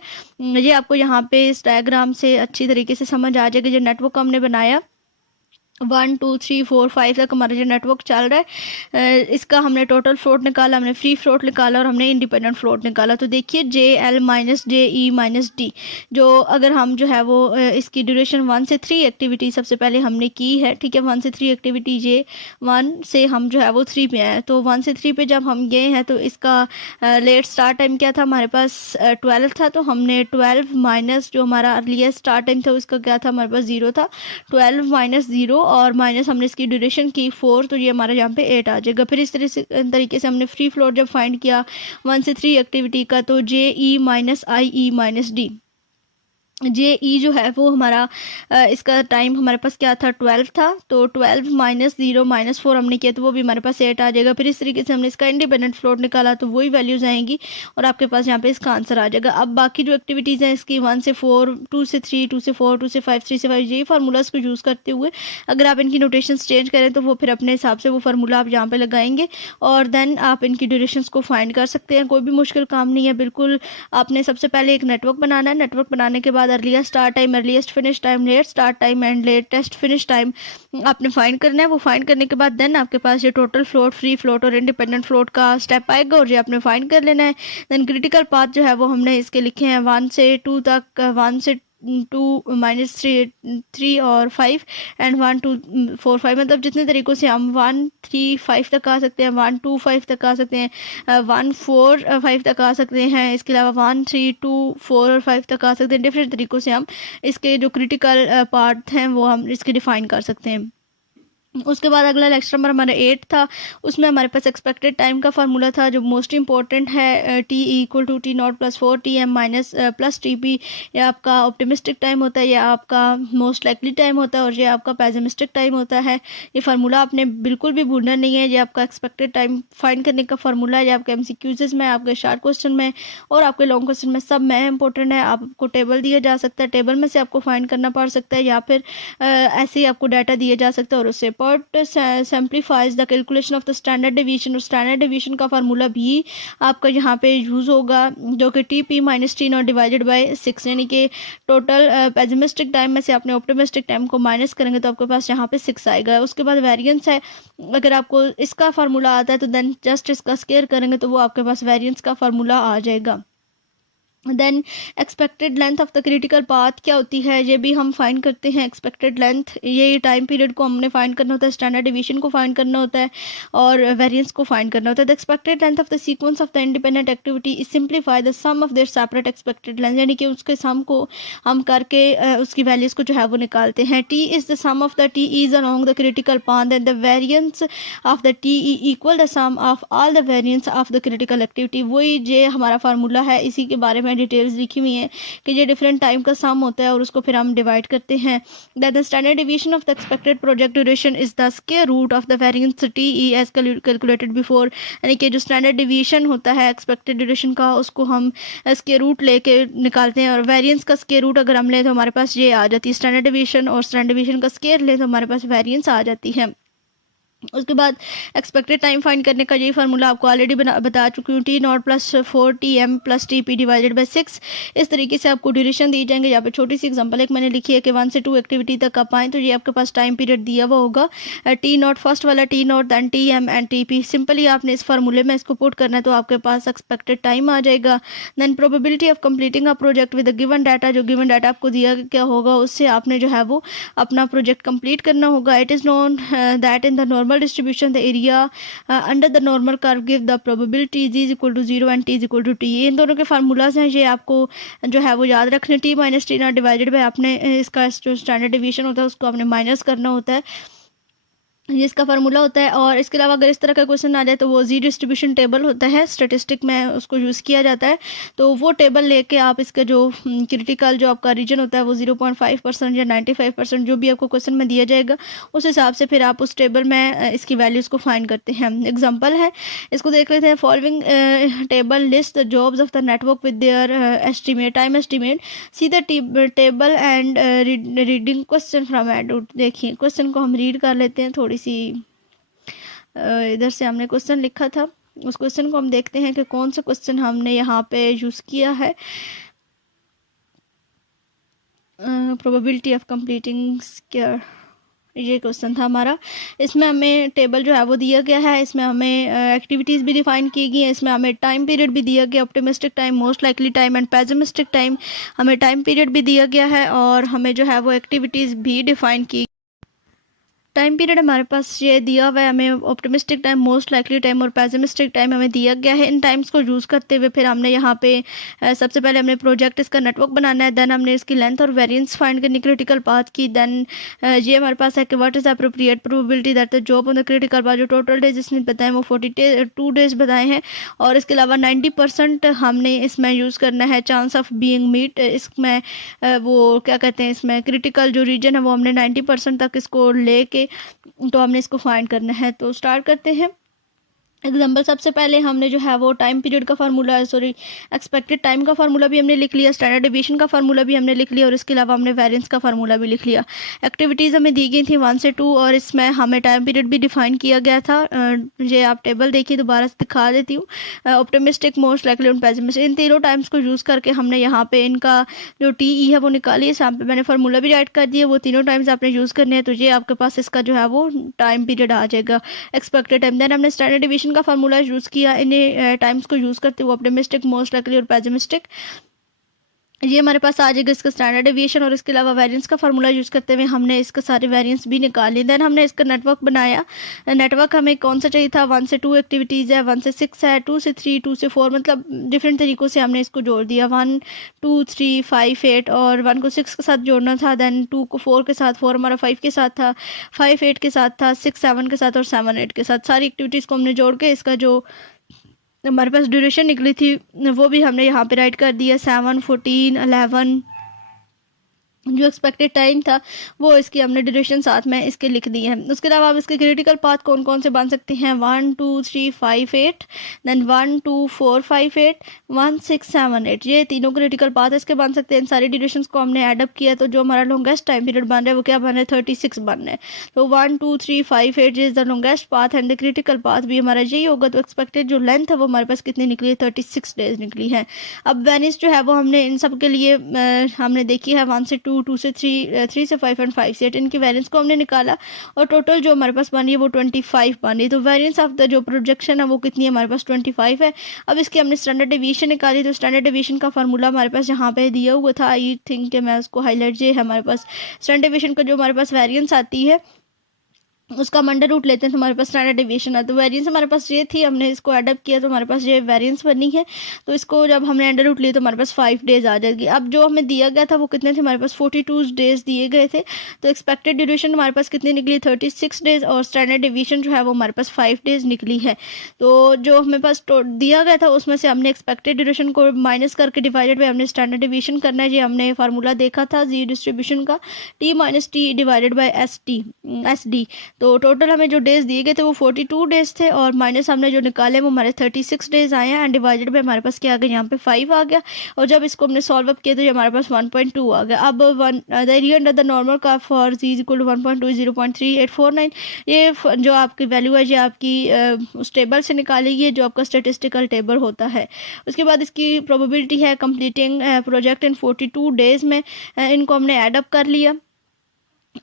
ये आपको यहाँ पे इस डायग्राम से अच्छी तरीके से समझ आ जाएगा। जो नेटवर्क हमने बनाया 1 2 3 4 5 तक हमारा जो नेटवर्क चल रहा है, इसका हमने टोटल फ्लोट निकाला, हमने फ्री फ्लोट निकाला और हमने इंडिपेंडेंट फ्लोट निकाला। तो देखिए जे L minus J E minus D, जो अगर हम जो है वो इसकी ड्यूरेशन 1 से 3 एक्टिविटी सबसे पहले हमने की है, ठीक है। 1 से 3 एक्टिविटी जे 1 से हम जो है वो 3 पे आए, तो 1 से 3 पे जब हम गए हैं तो इसका लेट स्टार्ट टाइम क्या था हमारे पास 12 था, तो हमने 12 माइनस जो हमारा अर्लीस्ट स्टार्ट टाइम था उसका क्या था हमारे पास 0 था, 12 माइनस 0 और माइनस हमने इसकी ड्यूरेशन की 4, तो ये हमारा यहाँ पे 8 आ जाएगा। फिर इस तरीके से हमने फ्री फ्लोट जब फाइंड किया 1 से 3 एक्टिविटी का, तो जे ई माइनस आई ई माइनस डी, जे ई जो है वो हमारा इसका टाइम हमारे पास क्या था 12 था, तो 12 माइनस 0 माइनस 4 हमने किया तो वो भी हमारे पास 8 आ जाएगा। फिर इस तरीके से हमने इसका इंडिपेंडेंट फ्लोट निकाला तो वही वैल्यूज आएंगी और आपके पास यहाँ पे इसका आंसर आ जाएगा। अब बाकी जो एक्टिविटीज़ हैं इसकी 1 से 4 2 से 3 2 से 4 2 से 5 3 से 5, यही फार्मूलाज को यूज़ करते हुए अगर आप इनकी नोटेशन चेंज करें तो वो फिर अपने हिसाब से वो फार्मूला आप यहाँ पे लगाएंगे और देन आप इनकी ड्यूरेशंस को फाइंड कर सकते हैं। कोई भी मुश्किल काम नहीं है, बिल्कुल आपने सबसे पहले एक नेटवर्क बनाना है। नेटवर्क बनाने के बाद earliest start time, earliest finish time, let start time and latest finish time आपने फाइंड करना है। वो फाइंड करने के बाद देन आपके पास ये टोटल फ्लोट, फ्री फ्लोट और इंडिपेंडेंट फ्लोट का स्टेप आएगा और ये आपने फाइंड कर लेना है। देन क्रिटिकल पाथ जो है वो हमने इसके लिखे हैं 1 से 2 तक, 1 से 2 माइनस 3 और 5 एंड 1 2 4 5, मतलब जितने तरीक़ों से हम 1 3 5 तक आ सकते हैं, 1 2 5 तक आ सकते हैं, 1 4 5 तक आ सकते हैं। इसके अलावा 1 3 2 4 और 5 तक आ सकते हैं। डिफरेंट तरीक़ों से हम इसके जो क्रिटिकल पार्ट हैं वो हम इसके डिफ़ाइन कर सकते हैं। उसके बाद अगला लेक्चर नंबर हमारा 8 था, उसमें हमारे पास एक्सपेक्टेड टाइम का फार्मूला था जो मोस्ट इंपॉर्टेंट है, T equal to T not plus 4 T M minus plus T P. ये आपका ऑप्टिमिस्टिक टाइम होता है, या आपका मोस्ट लाइकली टाइम होता है और ये आपका पेसिमिस्टिक टाइम होता है। ये फार्मूला आपने बिल्कुल भी भूलना नहीं है। ये आपका एक्सपेक्टेड टाइम फाइंड करने का फार्मूला है। ये आपके MCQs में, आपके शार्ट क्वेश्चन में और आपके लॉन्ग क्वेश्चन में सब में इंपॉर्टेंट है। आपको टेबल दिया जा सकता है, टेबल में से आपको फाइंड करना पड़ सकता है, या फिर ऐसे ही आपको डाटा दिया जा सकता है और उससे simplifies the calculation of the standard division. और स्टैंडर्ड डिवीजन का फार्मूला भी आपका यहाँ पे यूज़ होगा जो कि T P minus T not divided by 6, यानी कि टोटल पेसिमिस्टिक टाइम में से आपने ऑप्टिमिस्टिक टाइम को माइनस करेंगे तो आपके पास यहाँ पे 6 आएगा। उसके बाद वेरिएंस है, अगर आपको इसका फार्मूला आता है तो देन जस्ट इसका स्केयर करेंगे तो वो आपके पास वेरिएंस का फार्मूला आ जाएगा। Then expected length of the critical path क्या होती है, ये भी हम फाइंड करते हैं। एक्सपेक्टेड लेंथ, ये टाइम पीरियड को हमने फाइंड करना होता है, स्टैंडर्ड डिवीजन को फाइंड करना होता है और वेरिएंस को फाइंड करना होता है। The expected length of the sequence of the independent activity is simplify the sum of their separate expected length, यानी कि उसके सम को हम करके उसकी वैल्यूज को जो है वो निकालते हैं। T is the sum of the T is along the critical path and the variance of the T equal the sum of all the variance of the critical activity. वही ये हमारा फार्मूला है, इसी के बारे में डिटेल्स लिखी हुई है कि ये डिफरेंट टाइम का सम होता है और उसको फिर हम डिवाइड करते हैं। That the standard division of the expected project duration is the square root of the variance T E as calculated before, यानी कि जो स्टैंडर्ड डिवीजन होता है एक्सपेक्टेड ड्यूरेशन का उसको हम स्क्वायर रूट लेके निकालते हैं और वेरिएंस का स्क्वायर रूट अगर हम लें तो हमारे पास ये आ जाती है स्टैंडर्ड डिवीजन, और स्टैंडर्ड डिवीजन का स्क्वायर लें तो हमारे पास वेरिएंस आ जाती है। उसके बाद एक्सपेक्टेड टाइम फाइंड करने का यही फार्मूला आपको ऑलरेडी बता चुकी हूँ, T0 plus 4TM plus TP divided by 6। इस तरीके से आपको ड्यूरेशन दी जाएंगे। यहाँ पे छोटी सी एग्जांपल एक मैंने लिखी है कि 1 से 2 एक्टिविटी तक आप आएँ तो ये आपके पास टाइम पीरियड दिया हुआ होगा, T0 फर्स्ट वाला T0 then TM and TP। Simply आपने इस फार्मूले में इसको पुट करना है तो आपके पास एक्सपेक्टेड टाइम आ जाएगा। Then probability of completing a project with given data, जो गिवन डाटा आपको दिया क्या होगा उससे आपने जो है वो अपना प्रोजेक्ट कंप्लीट करना होगा। It is known that in the normal distribution the area under the normal curve give the probability G is equal to 0 and T is equal to T। ये इन दोनों के फार्मूलाज हैं, ये आपको जो है वो याद रखने। T minus T not divided by आपने इसका जो स्टैंडर्ड डिवीजन होता है उसको आपने माइनस करना होता है, ये इसका फार्मूला होता है। और इसके अलावा अगर इस तरह का क्वेश्चन आ जाए तो वो जी डिस्ट्रीब्यूशन टेबल होता है, स्टैटिस्टिक में उसको यूज़ किया जाता है। तो वो टेबल लेके आप इसका जो क्रिटिकल जो आपका रीजन होता है वो 0.5% या 95% जो भी आपको क्वेश्चन में दिया जाएगा उस हिसाब से फिर आप उस टेबल में इसकी वैल्यूज़ को फाइंड करते हैं। एग्जाम्पल है, इसको देख लेते हैं। Following table list the jobs of the network with their estimate time estimate, see the table and reading question from एड। देखिए क्वेश्चन को हम रीड कर लेते हैं। थोड़ी सी इधर से हमने क्वेश्चन लिखा था, उस क्वेश्चन को हम देखते हैं कि कौन सा क्वेश्चन हमने यहाँ पे यूज़ किया है। प्रोबेबिलिटी ऑफ कंप्लीटिंग स्क्वायर, ये क्वेश्चन था हमारा। इसमें हमें टेबल जो है वो दिया गया है, इसमें हमें एक्टिविटीज़ भी डिफाइन की गई हैं, इसमें हमें टाइम पीरियड भी दिया गया, optimistic time, most likely time and pessimistic time. हमें टाइम पीरियड भी दिया गया है और हमें जो है वो एक्टिविटीज़ भी डिफाइन की। टाइम पीरियड हमारे पास ये दिया हुआ है, हमें optimistic time, most likely time और पेसिमिस्टिक टाइम हमें दिया गया है। इन टाइम्स को यूज़ करते हुए फिर हमने यहाँ पे सबसे पहले हमने प्रोजेक्ट इसका नेटवर्क बनाना है, देन हमने इसकी लेंथ और वेरिएंस फाइंड करनी क्रिटिकल पाथ की। देन ये हमारे पास है कि what is appropriate probability that the job on the critical path, जो टोटल डेज इसने बताए वो 42 डेज बताए हैं। और इसके अलावा 90% हमने इसमें यूज़ करना है चांस ऑफ बीइंग मीट। इसमें वो क्या कहते हैं, इसमें क्रिटिकल जो रीजन है वो हमने 90% तक इसको लेके तो हमने इसको फाइंड करना है। तो स्टार्ट करते हैं। एग्जाम्पल सबसे पहले हमने जो है वो टाइम पीरियड का फार्मूला, सॉरी एक्सपेक्टेड टाइम का फार्मूला भी हमने लिख लिया, स्टैंडर्ड डेविएशन का फार्मूला भी हमने लिख लिया और इसके अलावा हमने वेरिएंस का फार्मूला भी लिख लिया। एक्टिविटीज़ हमें दी गई थी 1 से 2 और इसमें हमें टाइम पीरियड भी डिफाइन किया गया था। ये आप टेबल देखिए, दोबारा से दिखा देती हूँ। ऑप्टिमिस्टिक, मोस्ट लाइकली और पेसिमिस्टिक, इन तीनों टाइम्स को यूज़ करके हमने यहाँ पे इनका जो TE है वो निकाली है। यहाँ पे मैंने फार्मूला भी राइट कर दिया, वो तीनों टाइम्स आपने यूज़ करने हैं तो ये आपके पास इसका जो है वो टाइम पीरियड आ जाएगा एक्सपेक्टेड टाइम। देन हमने स्टैंडर्ड डेविएशन का फार्मूला यूज़ किया, इन्हें टाइम्स को यूज़ करते हुए ऑप्टिमिस्टिक, मोस्ट लाइकली और पेसिमिस्टिक, ये हमारे पास आ जाएगा इसका स्टैंडर्ड डेविएशन। और इसके अलावा वेरिएंस का फार्मूला यूज़ करते हुए हमने इसके सारे वेरिएंस भी निकाले। देन हमने इसका नेटवर्क बनाया। नेटवर्क हमें कौन सा चाहिए था, 1 से 2 एक्टिविटीज़ है, 1 से 6 है, 2 से 3, 2 से 4, मतलब डिफरेंट तरीक़ों से हमने इसको जोड़ दिया। 1, 2, 3, 5, 8 और 1 को 6 के साथ जोड़ना था, देन 2 को 4 के साथ, 4 हमारा 5 के साथ था, 5 8 के साथ था, 6 7 के साथ और 7 8 के साथ। सारी एक्टिविटीज़ को हमने जोड़ के इसका जो हमारे पास ड्यूरेशन निकली थी वो भी हमने यहाँ पे राइट कर दिया। 7, 14, 11 जो एक्सपेक्टेड टाइम था वो इसकी हमने ड्यूरेशन साथ में इसके लिख दी है। उसके अलावा आप इसके क्रिटिकल पाथ कौन कौन से बन सकते हैं, 1 2 3 5 8, देन 1 2 4 5 8, 1 6 7 8, ये तीनों क्रिटिकल पाथ इसके बन सकते हैं। इन सारी ड्यूरेशन को हमने एडअप किया तो जो हमारा लॉन्गेस्ट टाइम पीरियड बन रहा है वो क्या बन रहा है, 36 बन रहा है। तो 1 2 3 5 8 is the longest path and the critical path भी हमारा यही होगा। तो एक्सपेक्टेड जो लेंथ है वो हमारे पास कितनी निकली है, 36 डेज निकली है। अब वेनिस जो है वो हमने इन सब के लिए हमने देखी है 1 से 2, 2 से 3, 3 से 5 एंड 5 से 8, इनकी वेरिएंस को हमने निकाला और टोटल जो हमारे पास बनी है वो 25 बनी। तो वेरिएंस ऑफ द जो प्रोजेक्शन है वो कितनी है, हमारे पास 25 है। अब इसकी हमने स्टैंडर्ड डेविएशन निकाली तो स्टैंडर्ड डेविएशन का फार्मूला हमारे पास यहाँ पे दिया हुआ था। आई थिंक कि मैं उसको हाईलाइट, ये है हमारे पास स्टैंडर्ड डेविएशन का जो हमारे पास वेरिएंस आती है उसका हम अंडर रूट लेते हैं तो हमारे पास स्टैंडर्ड डेविएशन है। तो वेरिएंस हमारे पास ये थी, हमने इसको एडअप किया तो हमारे पास ये वेरिएंस बनी है। तो इसको जब हमने अंडर रूट लिया तो हमारे पास 5 डेज आ जाएगी। अब जो हमें दिया गया था वो कितने थे, हमारे पास 42 डेज दिए गए थे। तो एक्सपेक्टेड ड्यूरेशन हमारे पास कितनी निकली, 36 डेज और स्टैंडर्ड डेविएशन जो है वो हमारे पास 5 डेज निकली है। तो जो हमें पास दिया गया था उसमें से हमने एक्सपेक्टेड ड्यूरेशन को माइनस करके डिवाइडेड बाई हमने स्टैंडर्ड डेविएशन करना है। ये हमने फार्मूला देखा था जी डिस्ट्रीब्यूशन का, T minus T divided by SD। तो टोटल हमें जो डेज़ दिए गए थे वो 42 डेज़ थे, और माइनस हमने जो निकाले वो हमारे 36 डेज़ आए हैं, एंड डिवाइडेड बाय हमारे पास क्या आ गया, यहाँ पे 5 आ गया। और जब इसको हमने सॉल्व अप किया तो ये हमारे पास 1.2 आ गया। अब the area under the normal का फॉर z इक्वल टू 1.2 0.3849, ये जो आपकी वैल्यू है ये आपकी उस टेबल से निकाली गई जो आपका स्टेटिस्टिकल टेबल होता है। उसके बाद इसकी प्रोबेबिलिटी है कंप्लीटिंग प्रोजेक्ट इन 42 डेज़ में। इनको हमने ऐड अप कर लिया।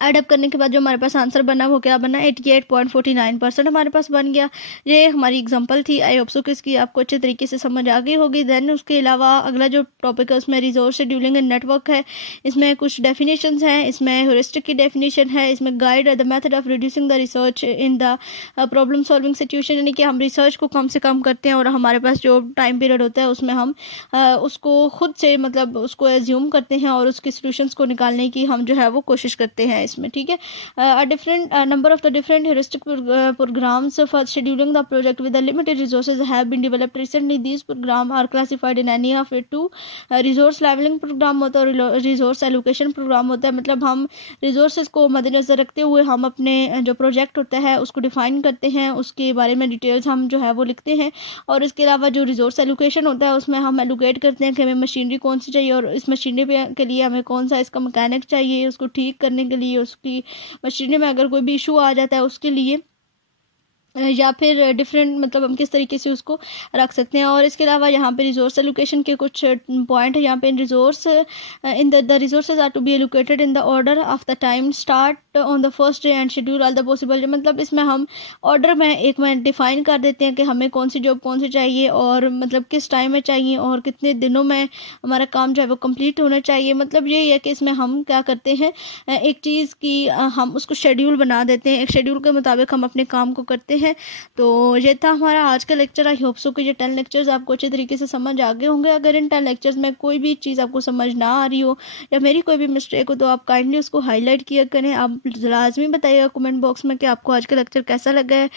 एडअप करने के बाद जो हमारे पास आंसर बना वो क्या बना, 88.49% हमारे पास बन गया। ये हमारी एग्जांपल थी। आई होप सो कि इसकी आपको अच्छे तरीके से समझ आ गई होगी। देन उसके अलावा अगला जो टॉपिक है उसमें रिसोर्स शेड्यूलिंग एंड नेटवर्क है। इसमें कुछ डेफिनेशंस हैं, इसमें ह्यूरिस्टिक की डेफिनेशन है, इसमें guide the method of reducing the research in the problem solving situation, यानी कि हम रिसर्च को कम से कम करते हैं और हमारे पास जो टाइम पीरियड होता है उसमें हम उसको खुद से मतलब उसको एज्यूम करते हैं और उसके सोल्यूशंस को निकालने की हम जो है वो कोशिश करते हैं इसमें, ठीक है। A different number of the different heuristic programs for scheduling the project with the limited resources have been developed recently. These program are classified in any of it two. Resource levelling program होता है और resource allocation programme होता है। मतलब हम resources को मद्देनजर रखते हुए हम अपने जो प्रोजेक्ट होता है उसको डिफाइन करते हैं, उसके बारे में डिटेल्स हम जो है वो लिखते हैं। और इसके अलावा जो रिसोर्स एलोकेशन होता है उसमें हम एलोकेट करते हैं कि हमें मशीनरी कौन सी चाहिए और इस मशीनरी के लिए हमें कौन सा इसका मैकेनिक चाहिए, उसको ठीक करने के लिए, उसकी मशीनरी में अगर कोई भी इशू आ जाता है उसके लिए, या फिर डिफरेंट मतलब हम किस तरीके से उसको रख सकते हैं। और इसके अलावा यहाँ पे रिसोर्स एलोकेशन के कुछ पॉइंट है। यहाँ पे resource in the resources are to be allocated in the order of the time start on the first day and schedule all the possible. मतलब इसमें हम ऑर्डर में एक में डिफाइन कर देते हैं कि हमें कौन सी जॉब कौन सी चाहिए और मतलब किस टाइम में चाहिए और कितने दिनों में हमारा काम जो है वो कंप्लीट होना चाहिए। मतलब ये है कि इसमें हम क्या करते हैं, एक चीज़ की हम उसको शेड्यूल बना देते हैं, एक शेड्यूल के मुताबिक हम अपने काम को करते हैं। तो ये था हमारा आज का लेक्चर। आई होप सो कि ये 10 लेक्चर्स आपको अच्छे तरीके से समझ आ गए होंगे। अगर इन 10 लेक्चर्स में कोई भी चीज़ आपको समझ ना आ रही हो या मेरी कोई भी मिस्टेक हो तो आप काइंडली उसको हाईलाइट किया करें। आप लाजमी बताइएगा कमेंट बॉक्स में कि आपको आज का लेक्चर कैसा लगा है।